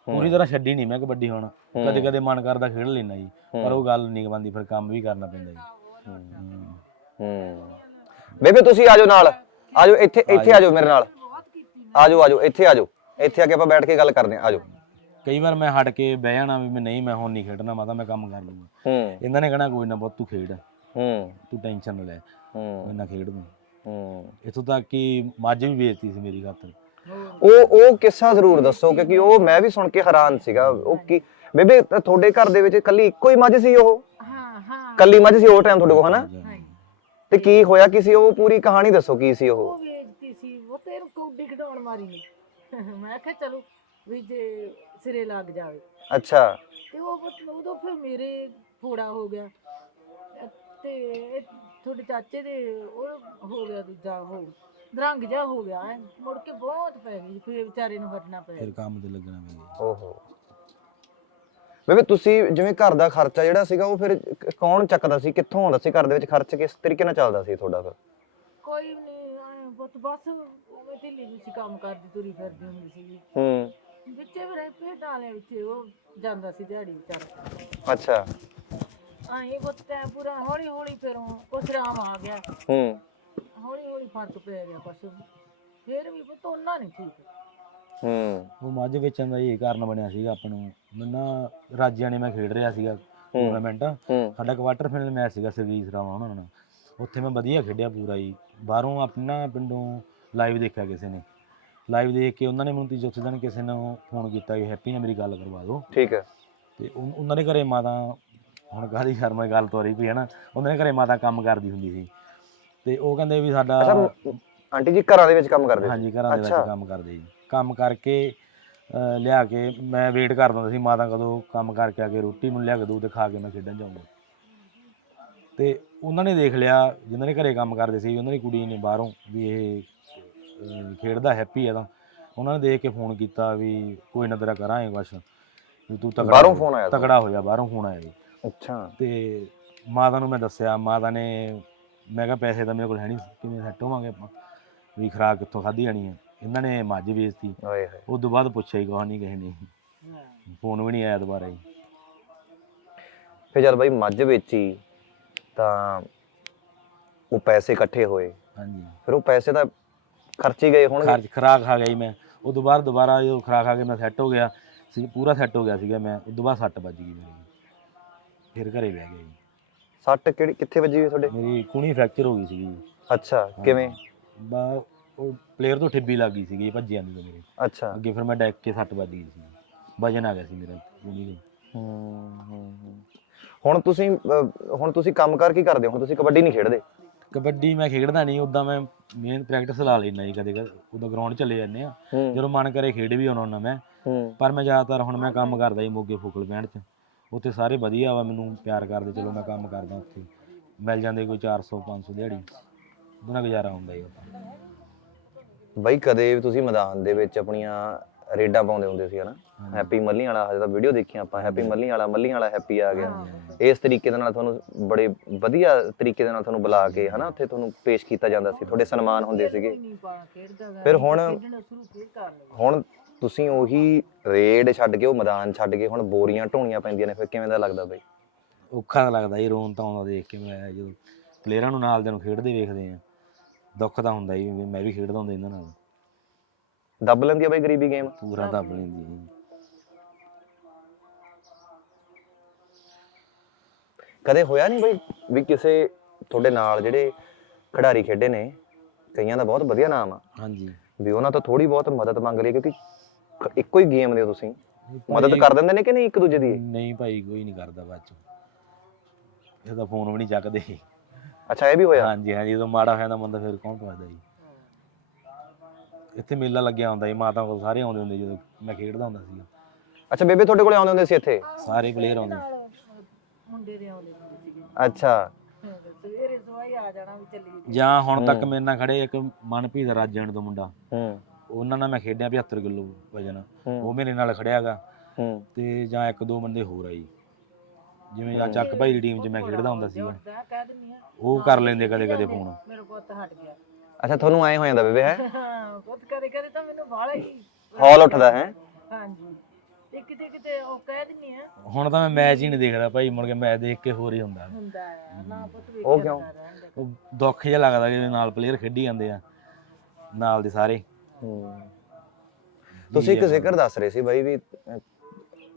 ਪੂਰੀ ਤਰ੍ਹਾਂ ਛੱਡੀ ਨਹੀਂ ਮੈਂ ਕਬੱਡੀ ਹੁਣ। ਕਦੇ ਕਦੇ ਮਨ ਕਰਦਾ ਖੇਡ ਲੈਣਾ ਜੀ ਪਰ। ਉਹ ਗੱਲ ਨਹੀਂ ਬਣਦੀ ਫਿਰ ਕੰਮ ਵੀ ਕਰਨਾ ਪੈਂਦਾ ਜੀ। ਹੂੰ। ਬੇਬੇ ਤੁਸੀਂ ਆਜੋ ਨਾਲ। ਆਜੋ ਇੱਥੇ ਇੱਥੇ ਆਜੋ ਮੇਰੇ ਨਾਲ। ਆਜੋ ਆਜੋ ਇੱਥੇ ਆਜੋ ਇੱਥੇ ਆ ਕੇ ਆਪਾਂ ਬੈਠ ਕੇ ਗੱਲ ਕਰਦੇ ਆਜੋ ਕਈ ਵਾਰ ਮੈਂ ਹਟ ਕੇ ਬਹਿ ਜਾਣਾ ਵੀ ਮੈਂ ਨਹੀਂ ਮੈਂ ਹੁਣ ਨਹੀਂ ਖੇਡਣਾ ਮਾਤਾ ਮੈਂ ਕੰਮ ਕਰ ਲੂੰਗਾ। ਹੂੰ। ਇਹਨਾਂ ਨੇ ਕਹਣਾ ਕੋਈ ਨਾ ਬਹੁਤ ਤੂੰ ਖੇਡ। ਹੂੰ। ਤੂੰ ਟੈਨਸ਼ਨ ਨਾ ਲੈ। ਹੂੰ। ਮੈਂ ਖੇਡ ਦੂੰ ਹੂੰ। ਇੱਥੋਂ ਤੱਕ ਕਿ ਮੱਝ ਵੀ ਵੇਚਤੀ ਸੀ ਮੇਰੀ ਖਾਤਰ ਉਹ ਉਹ ਕਿੱਸਾ ਜ਼ਰੂਰ ਦੱਸੋ ਕਿਉਂਕਿ ਉਹ ਮੈਂ ਵੀ ਸੁਣ ਕੇ ਹੈਰਾਨ ਸੀਗਾ ਉਹ ਕੀ ਬੇਬੇ ਤੁਹਾਡੇ ਘਰ ਦੇ ਵਿੱਚ ਕੱਲੀ ਇੱਕੋ ਹੀ ਮੱਝ ਸੀ ਉਹ? ਹਾਂ ਹਾਂ। ਕੱਲੀ ਮੱਝ ਸੀ ਉਹ ਟਾਈਮ ਤੁਹਾਡੇ ਕੋਲ ਹਨਾ? ਹਾਂ। ਤੇ ਕੀ ਹੋਇਆ ਕੀ ਸੀ ਉਹ? ਪੂਰੀ ਕਹਾਣੀ ਦੱਸੋ ਕੀ ਸੀ ਉਹ? ਉਹ ਵੇਚਤੀ ਸੀ ਉਹ ਫਿਰ ਕੌਡੀ ਖਡਾਉਣ ਮਾਰੀ ਨੇ ਮੈਂ ਕਿਹਾ ਚਲੋ ਵੀ ਜੇ ਸਿਰੇ ਲੱਗ ਜਾਵੇ। ਅੱਛਾ। ਤੇ ਉਹ ਉਦੋਂ ਫਿਰ ਮੇਰੇ ਫੋੜਾ ਹੋ ਗਿਆ। ਤੇ ਤੁਹਾਡੇ ਚਾਚੇ ਦੇ ਉਹ ਹੋ ਗਿਆ ਦੂਜਾ ਉਹ ਦਰੰਗ ਜਾ ਹੋ ਗਿਆ ਐਂ ਮੁੜ ਕੇ ਬਹੁਤ ਪੈ ਗਈ ਫਿਰ ਵਿਚਾਰੇ ਨੂੰ ਹਟਣਾ ਪਿਆ ਫਿਰ ਕੰਮ ਤੇ ਲੱਗਣਾ ਪੈ ਗਿਆ। ਓਹੋ। ਬੇਬੇ ਤੁਸੀਂ ਜਿਵੇਂ ਘਰ ਦਾ ਖਰਚਾ ਜਿਹੜਾ ਸੀਗਾ ਉਹ ਫਿਰ ਕ- ਕੌਣ ਚੱਕਦਾ ਸੀ? ਕਿੱਥੋਂ ਆਉਂਦਾ ਸੀ ਘਰ ਦੇ ਵਿੱਚ ਖਰਚ ਕਿਸ ਤਰੀਕੇ ਨਾਲ ਚੱਲਦਾ ਸੀ ਤੁਹਾਡਾ ਫਿਰ? ਕੋਈ ਨਹੀਂ ਐਂ ਬਸ ਬਸ ਉਵੇਂ ਢਿੱਲੀ ਜਿਹੀ ਸੀ ਕੰਮ ਕਰਦੀ ਤੁਰੀ ਫਿਰਦੀ ਹੁੰਦੀ ਸੀ। ਹੂੰ। ਵਿੱਚੇ ਵੀ ਰਹੇ ਭੇਡਾਂ ਵਾਲੇ ਵਿੱਚ ਉਹ ਜਾਂਦਾ ਸੀ ਦਿਹਾੜੀ ਵਿਚਾਰਾ। ਅੱਛਾ। ਆਹੀਂ ਟਾਈਮ ਪੂਰਾ ਹੌਲੀ ਹੌਲੀ ਫਿਰ ਕੁਛ ਰਾਮ ਆ ਗਿਆ। ਹੂੰ। ਹੌਲੀ ਹੌਲੀ ਫ਼ਰਕ ਪੈ ਗਿਆ ਕੁਛ। ਫਿਰ ਵੀ ਪੁੱਤ ਉਹਨਾਂ ਨਹੀਂ ਠੀਕ। ਹੂੰ। ਉਹ ਮੱਝ ਵੇਚਣ ਦਾ ਇਹ ਕਾਰਨ ਬਣਿਆ ਸੀਗਾ ਆਪਾਂ ਨੂੰ। ਮੈਂ ਨਾ ਰਾਜਿਆਂ ਨੇ ਮੈਂ ਖੇਡ ਰਿਹਾ ਸੀਗਾ ਟੂਰਨਾਮੈਂਟ ਹੂੰ। ਸਾਡਾ ਕੁਆਟਰ ਫਾਈਨਲ ਮੈਚ ਸੀਗਾ ਸਰਵੀਸ ਰਾਵਾ ਉਹਨਾਂ ਨਾਲ। ਉੱਥੇ ਮੈਂ ਵਧੀਆ ਖੇਡਿਆ ਪੂਰਾ ਹੀ ਬਾਹਰੋਂ ਆਪਣਾ ਪਿੰਡੋਂ ਲਾਈਵ ਦੇਖਿਆ ਕਿਸੇ ਨੇ। ਲਾਈਵ ਦੇਖ ਕੇ ਉਹਨਾਂ ਨੇ ਮੈਨੂੰ ਤੀਜੇ ਚੌਥੇ ਦਿਨ ਕਿਸੇ ਨੂੰ ਫੋਨ ਕੀਤਾ ਕਿ ਹੈਪੀ ਨਾਲ ਮੇਰੀ ਗੱਲ ਕਰਵਾ ਦਿਓ। ਠੀਕ ਹੈ। ਤੇ ਉਨ- ਉਹਨਾਂ ਦੇ ਘਰੇ ਮਾਤਾ ਹੁਣ ਕਾਹਦੀ ਸ਼ਰਮਾ ਗੱਲ ਤੋਰੀ ਪਈ ਹੈ ਨਾ ਉਹਨਾਂ ਦੇ ਘਰੇ ਮਾਤਾ ਕੰਮ ਕਰਦੀ ਹੁੰਦੀ ਸੀ। ਤੇ ਉਹ ਕਹਿੰਦੇ ਵੀ ਸਾਡਾ ਅੱਛਾ ਆਂਟੀ ਜੀ ਘਰਾਂ ਦੇ ਵਿੱਚ ਕੰਮ ਕਰਦੇ ਹਾਂਜੀ ਘਰਾਂ ਦੇ ਵਿੱਚ। ਕੰਮ ਕਰਦੇ ਜੀ ਕੰਮ ਕਰਕੇ ਲਿਆ ਕੇ ਮੈਂ ਵੇਟ ਕਰਦਾ ਹੁੰਦਾ ਸੀ ਮਾਤਾ ਕਦੋਂ ਕੰਮ ਕਰਕੇ ਆ ਕੇ ਰੋਟੀ ਮੈਨੂੰ ਲਿਆ ਕੇ ਦਊ ਤੇ ਖਾ ਕੇ ਮੈਂ ਖੇਡਣ ਜਾਊਂਗਾ। ਤੇ ਉਹਨਾਂ ਨੇ ਦੇਖ ਲਿਆ ਜਿਨ੍ਹਾਂ ਨੇ ਘਰੇ ਕੰਮ ਕਰਦੇ ਸੀ ਉਹਨਾਂ ਦੀ ਕੁੜੀ ਨੇ ਬਾਹਰੋਂ ਵੀ ਇਹ ਖੇਡਦਾ ਹੈਪੀ ਹੈ ਤਾਂ। ਉਹਨਾਂ ਨੇ ਦੇਖ ਕੇ ਫੋਨ ਕੀਤਾ ਵੀ ਕੋਈ ਨਾ ਤੇਰਾ ਕਰਾਂਗੇ ਕੁਛ। ਵੀ ਤੂੰ ਤਗੜਾ ਬਾਹਰੋਂ ਫੋਨ ਆਇਆ ਸੀ? ਤਗੜਾ ਹੋ ਜਾ ਬਾਹਰੋਂ ਫੋਨ ਆਇਆ ਅੱਛਾ। ਤੇ ਮਾਤਾ ਨੂੰ ਮੈਂ ਦੱਸਿਆ ਮਾਤਾ ਨੇ ਮੈਂ ਕਿਹਾ ਪੈਸੇ ਤਾਂ ਮੇਰੇ ਕੋਲ ਹੈ ਨਹੀਂ ਕਿਵੇਂ ਸੈੱਟ ਹੋਵਾਂਗੇ ਆਪਾਂ? ਵੀ ਖਰਾਕ ਕਿੱਥੋਂ ਖਾਧੀ ਜਾਣੀ ਹੈ? ਇਹਨਾਂ ਨੇ ਮੱਝ ਵੇਚਤੀ। ਓਏ ਹੋਏ। ਉਸ ਤੋਂ ਬਾਅਦ ਪੁੱਛਿਆ ਹੀ ਕਹਾਣੀ ਕਿਸੇ ਨੇ। ਫੋਨ ਵੀ ਨਹੀਂ ਆਇਆ ਦੁਬਾਰਾ ਜੀ। ਫਿਰ ਜਦ ਬਾਈ ਮੱਝ ਵੇਚੀ ਤਾਂ ਉਹ ਪੈਸੇ ਇਕੱਠੇ ਹੋਏ। ਹਾਂਜੀ। ਫਿਰ ਉਹ ਪੈਸੇ ਤਾਂ ਖਰਚੇ ਗਏ ਹੋਣਗੇ। ਖਰਚ ਖਰਾਕ ਖਾ ਗਿਆ ਜੀ ਮੈਂ। ਉਸ ਤੋਂ ਬਾਅਦ ਦੁਬਾਰਾ ਜਦੋਂ ਖਰਾਕ ਖਾ ਕੇ ਮੈਂ ਸੈੱਟ ਹੋ ਗਿਆ ਸੀ ਪੂਰਾ ਸੈੱਟ ਹੋ ਗਿਆ ਸੀਗਾ ਮੈਂ। ਉਸ ਤੋਂ ਬਾਅਦ ਸੱਟ ਵੱਜ ਗਈ ਮੇਰੀ। ਫਿਰ ਘਰੇ ਬਹਿ ਗਿਆ ਜੀ। ਸੱਟ ਕਿਹੜੀ ਕਿੱਥੇ ਵੱਜੀ ਹੋਈ ਤੁਹਾਡੇ? ਮੇਰੀ ਕੂਣੀ ਫ੍ਰੈਕਚਰ ਹੋ ਗਈ ਸੀਗੀ ਜੀ। ਅੱਛਾ ਕਿਵੇਂ? ਬਾ ਉਹ ਪਲੇਅਰ ਤੋਂ ਠਿੱਬੀ ਲੱਗ ਗਈ ਸੀਗੀ ਭੱਜਿਆ ਨਹੀਂ ਮੇਰੇ। ਅੱਛਾ। ਅੱਗੇ ਫਿਰ ਮੈਂ ਡੈਕ ਕੇ ਸੱਟ ਵੱਜ ਗਈ ਸੀ। ਵਜਨ ਆ ਗਿਆ ਸੀ ਮੇਰਾ ਕੂਣੀ ਹੂੰ, ਹੂੰ। ਹੁਣ ਤੁਸੀਂ ਹੁਣ ਤੁਸੀਂ ਕੰਮ ਕਰ ਕੀ ਕਰਦੇ ਹੋ? ਹੁਣ ਤੁਸੀਂ ਕਬੱਡੀ ਨਹੀਂ ਖੇਡਦੇ? ਕਬੱਡੀ ਮੈਂ ਖੇਡਦਾ ਨਹੀਂ ਉਦਾਂ ਮੈਂ ਮੇਨ ਪ੍ਰੈਕਟਿਸ ਲਾ ਲੈਣਾ ਜੀ ਕਦੇ ਕਦੇ। ਉਦੋਂ ਗਰਾਊਂਡ ਚਲੇ ਜਾਂਦੇ ਆ। ਜਦੋਂ ਮਨ ਕਰੇ ਖੇਡ ਵੀ ਆਉਣਾ ਹੁੰਦਾ ਮੈਂ। ਪਰ ਮੈਂ ਜ਼ਿਆਦਾਤਰ ਹੁਣ ਮੈਂ ਕੰਮ ਕਰਦਾ ਜੀ ਮੋਗੇ ਫੋਕਲ ਬੈਂਡ 'ਚ। ਉੱਥੇ ਸਾਰੇ ਵਧੀਆ ਵਾ ਮੈਨੂੰ ਪਿਆਰ ਕਰਦੇ ਚਲੋ ਮੈਂ ਕੰਮ ਕਰਦਾ ਉੱਥੇ। ਮਿਲ ਜਾਂਦੇ ਕੋਈ 400 500 ਦਿਹਾੜੀ। ਉਹਦਾ ਗੁਜ਼ਾਰਾ ਹੁੰਦਾ ਜੀ ਆਪਾਂ। ਬਾਈ ਕਦੇ ਵੀ ਤੁਸੀਂ ਮੈਦਾਨ ਦੇ ਵਿੱਚ ਆਪਣੀਆਂ ਰੇਡਾਂ ਪਾਉਂਦੇ ਹੁੰਦੇ ਸੀ ਹਨਾ? ਹੈਪੀ ਮੱਲੀ ਵਾਲਾ ਹਜੇ ਤਾਂ ਵੀਡੀਓ ਦੇਖੀ ਆਪਾਂ। ਹੈਪੀ ਮੱਲੀ ਵਾਲਾ ਮੱਲੀ ਵਾਲਾ ਹੈਪੀ ਆ ਗਿਆ। ਇਸ ਤਰੀਕੇ ਦੇ ਨਾਲ ਤੁਹਾਨੂੰ ਬੜੇ ਵਧੀਆ ਤਰੀਕੇ ਦੇ ਨਾਲ ਤੁਹਾਨੂੰ ਬੁਲਾ ਕੇ ਹਨਾ ਉੱਥੇ ਤੁਹਾਨੂੰ ਪੇਸ਼ ਕੀਤਾ ਜਾਂਦਾ ਸੀ। ਤੁਹਾਡੇ ਸਨਮਾਨ ਹੁੰਦੇ ਸੀਗੇ। ਫਿਰ ਹੁਣ ਹੁਣ ਤੁਸੀਂ ਉਹੀ ਰੇਡ ਛੱਡ ਕੇ ਉਹ ਮੈਦਾਨ ਛੱਡ ਕੇ ਹੁਣ ਬੋਰੀਆਂ ਢੋਣੀਆਂ ਪੈਂਦੀਆਂ ਨੇ ਫਿਰ ਕਿਵੇਂ ਦਾ ਲੱਗਦਾ ਬਾਈ? ਔਖਾ ਤਾਂ ਲੱਗਦਾ ਜੀ ਰੋਣ ਤਾਂ ਆਉਂਦਾ ਦੇਖ ਕੇ ਮੈਂ ਜਦੋਂ ਪਲੇਅਰਾਂ ਨੂੰ ਨਾਲ ਦੇ ਨੂੰ ਖੇਡਦੇ ਵੇਖਦੇ ਆ ਦੁੱਖ ਤਾਂ ਹੁੰਦਾ ਜੀ ਵੀ ਮੈਂ ਵੀ ਖੇਡਦਾ ਹੁੰਦਾ ਇਹਨਾਂ ਨਾਲ। ਦੱਬ ਲੈਂਦੀ ਆ ਬਾਈ ਗਰੀਬੀ ਗੇਮ ਪੂਰਾ ਦੱਬ ਲੈਂਦੀ ਹੈ ਜੀ। ਕਦੇ ਹੋਇਆ ਨਹੀਂ ਬਈ ਵੀ ਕਿਸੇ ਤੁਹਾਡੇ ਨਾਲ ਜਿਹੜੇ ਖਿਡਾਰੀ ਖੇਡੇ ਨੇ ਕਈਆਂ ਦਾ ਬਹੁਤ ਵਧੀਆ ਨਾਮ ਆ। ਹਾਂਜੀ। ਵੀ ਉਹਨਾਂ ਤੋਂ ਥੋੜੀ ਬਹੁਤ ਮਦਦ ਮੰਗ ਲਈ ਕਿਉਂਕਿ ਇੱਕੋ ਹੀ ਗੇਮ ਦੇ ਹੋ ਤੁਸੀਂ ਮਦਦ ਕਰ ਦਿੰਦੇ ਨੇ ਕਿ ਨਹੀਂ ਇੱਕ ਦੂਜੇ ਦੀ? ਨਹੀਂ ਭਾਈ ਕੋਈ ਨਹੀਂ ਕਰਦਾ ਬਾਅਦ ਚ। ਇਹਦਾ ਫੋਨ ਵੀ ਨਹੀਂ ਚੱਕਦੇ। ਅੱਛਾ ਇਹ ਵੀ ਹੋਇਆ? ਹਾਂਜੀ ਹਾਂਜੀ ਜਦੋਂ ਮਾੜਾ ਹੋਇਆ ਤਾਂ ਬੰਦਾ ਫਿਰ ਕੌਣ ਪੁੱਛਦਾ ਜੀ? ਇੱਥੇ ਮੇਲਾ ਲੱਗਿਆ ਹੁੰਦਾ ਜੀ ਮਾਤਾ ਕੋਲ ਸਾਰੇ ਆਉਂਦੇ ਹੁੰਦੇ ਜਦੋਂ ਮੈਂ ਖੇਡਦਾ ਹੁੰਦਾ ਸੀ ਅੱਛਾ ਬੇਬੇ ਤੁਹਾਡੇ ਕੋਲੇ ਆਉਂਦੇ ਹੁੰਦੇ ਸੀ ਇੱਥੇ? ਸਾਰੇ ਪਲੇਅਰ ਆਉਂਦੇ ਮੁੰਡੇ ਦੇ ਆਉਂਦੇ ਹੁੰਦੇ ਸੀਗੇ। ਅੱਛਾ। ਸਵੇਰੇ ਸਵਾਈ ਆ ਜਾਣਾ ਵੀ ਚੱਲੀ ਜਾਂ ਹੁਣ ਤੱਕ ਮੇਰੇ ਨਾਲ ਖੜੇ ਇੱਕ ਮਨਪ੍ਰੀਤ ਰਾਜਣ ਤੋਂ ਮੁੰਡਾ। ਹੂੰ। ਉਹਨਾਂ ਨਾਲ ਮੈਂ ਖੇਡਿਆ 75 ਕਿਲੋ ਵਜਨ। ਉਹ ਮੇਰੇ ਨਾਲ ਖੜਿਆਗਾ। ਤੇ ਜਾਂ ਇੱਕ ਦੋ ਬੰਦੇ ਹੋਰ ਆ ਜੀ ਜਿਵੇਂ ਆ ਚੱਕ ਭਾਈ ਦੀ ਟੀਮ 'ਚ ਮੈਂ ਖੇਡਦਾ ਹੁੰਦਾ ਸੀਗਾ। ਉਹ ਕਰ ਲੈਂਦੇ ਕਦੇ ਕਦੇ ਫੋਨ ਮੇਰਾ ਪੁੱਤ ਹਟ ਗਿਆ। ਅੱਛਾ ਤੁਹਾਨੂੰ ਐ ਹੋ ਜਾਂਦਾ ਬੇਬੇ ਹੈ? ਹਾਂ ਪੁੱਤ ਕਦੇ ਕਦੇ ਤਾਂ ਮੈਨੂੰ ਬਾਹਲਾ ਹੀ ਹੌਲ ਉੱਠਦਾ ਹੈ? ਹਾਂਜੀ। ਤੇ ਕਿਤੇ ਕਿਤੇ ਉਹ ਕਹਿ ਦਿੰਨੀ ਆ ਹੁਣ ਤਾਂ ਮੈਂ ਮੈਚ ਹੀ ਨਹੀਂ ਦੇਖਦਾ ਭਾਈ ਮੁੜ ਕੇ ਮੈਚ ਦੇਖ ਕੇ ਹੋਰ ਹੀ ਹੁੰਦਾ। ਹੁੰਦਾ ਆ ਨਾ ਪੁੱਤ ਵੇਖਿਆ ਉਹ ਕਿਉਂ? ਦੁੱਖ ਜਿਹਾ ਲੱਗਦਾ ਕਿ ਨਾਲ ਪਲੇਅਰ ਖੇਡੀ ਜਾਂਦੇ ਆ। ਨਾਲ ਦੇ ਸਾਰੇ। ਤੁਸੀਂ ਇੱਕ ਜ਼ਿਕਰ ਦੱਸ ਰਹੇ ਸੀ ਬਾਈ ਵੀ ਅਹ,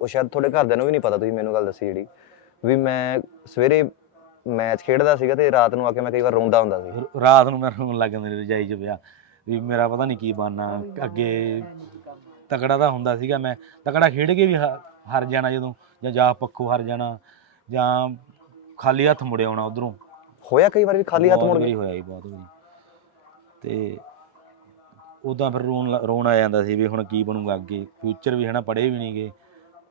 ਉਹ ਸ਼ਾਇਦ ਤੁਹਾਡੇ ਘਰਦਿਆਂ ਨੂੰ ਵੀ ਨਹੀਂ ਪਤਾ ਤੁਸੀਂ ਮੈਨੂੰ ਗੱਲ ਦੱਸੀ ਜਿਹੜੀ ਵੀ ਮੈਂ ਸਵੇਰੇ ਮੈਚ ਖੇਡਦਾ ਸੀਗਾ ਤੇ ਰਾਤ ਨੂੰ ਆ ਕੇ ਮੈਂ ਕਈ ਵਾਰ ਰੋਂਦਾ ਹੁੰਦਾ ਸੀ। ਰਾਤ ਨੂੰ ਮੈਂ ਰੋਣ ਲੱਗ ਜਾਂਦਾ ਰਜਾਈ 'ਚ ਪਿਆ। ਵੀ ਮੇਰਾ ਪਤਾ ਨਹੀਂ ਕੀ ਬਣਨਾ ਅੱਗੇ ਤਕੜਾ ਤਾਂ ਹੁੰਦਾ ਸੀਗਾ ਮੈਂ ਤਕੜਾ ਖੇਡ ਕੇ ਵੀ ਹਾ- ਹਾਰ ਜਾਣਾ ਜਦੋਂ ਜਾਂ ਜਾ ਪੱਖੋਂ ਹਾਰ ਜਾਣਾ ਜਾਂ ਖਾਲੀ ਹੱਥ ਮੁੜੇ ਆਉਣਾ ਉਧਰੋਂ। ਹੋਇਆ ਕਈ ਵਾਰ ਵੀ ਖਾਲੀ ਹੱਥ ਮੁੜ ਗਏ? ਹੋਇਆ ਹੀ ਬਹੁਤ ਵਾਰੀ। ਤੇ ਉਦਾਂ ਫਿਰ ਰੋਣ ਲ- ਰੋਣ ਆ ਜਾਂਦਾ ਸੀ ਵੀ ਹੁਣ ਕੀ ਬਣੂਗਾ ਅੱਗੇ ਫਿਊਚਰ ਵੀ ਹਨਾ ਪੜ੍ਹੇ ਵੀ ਨਹੀਂਗੇ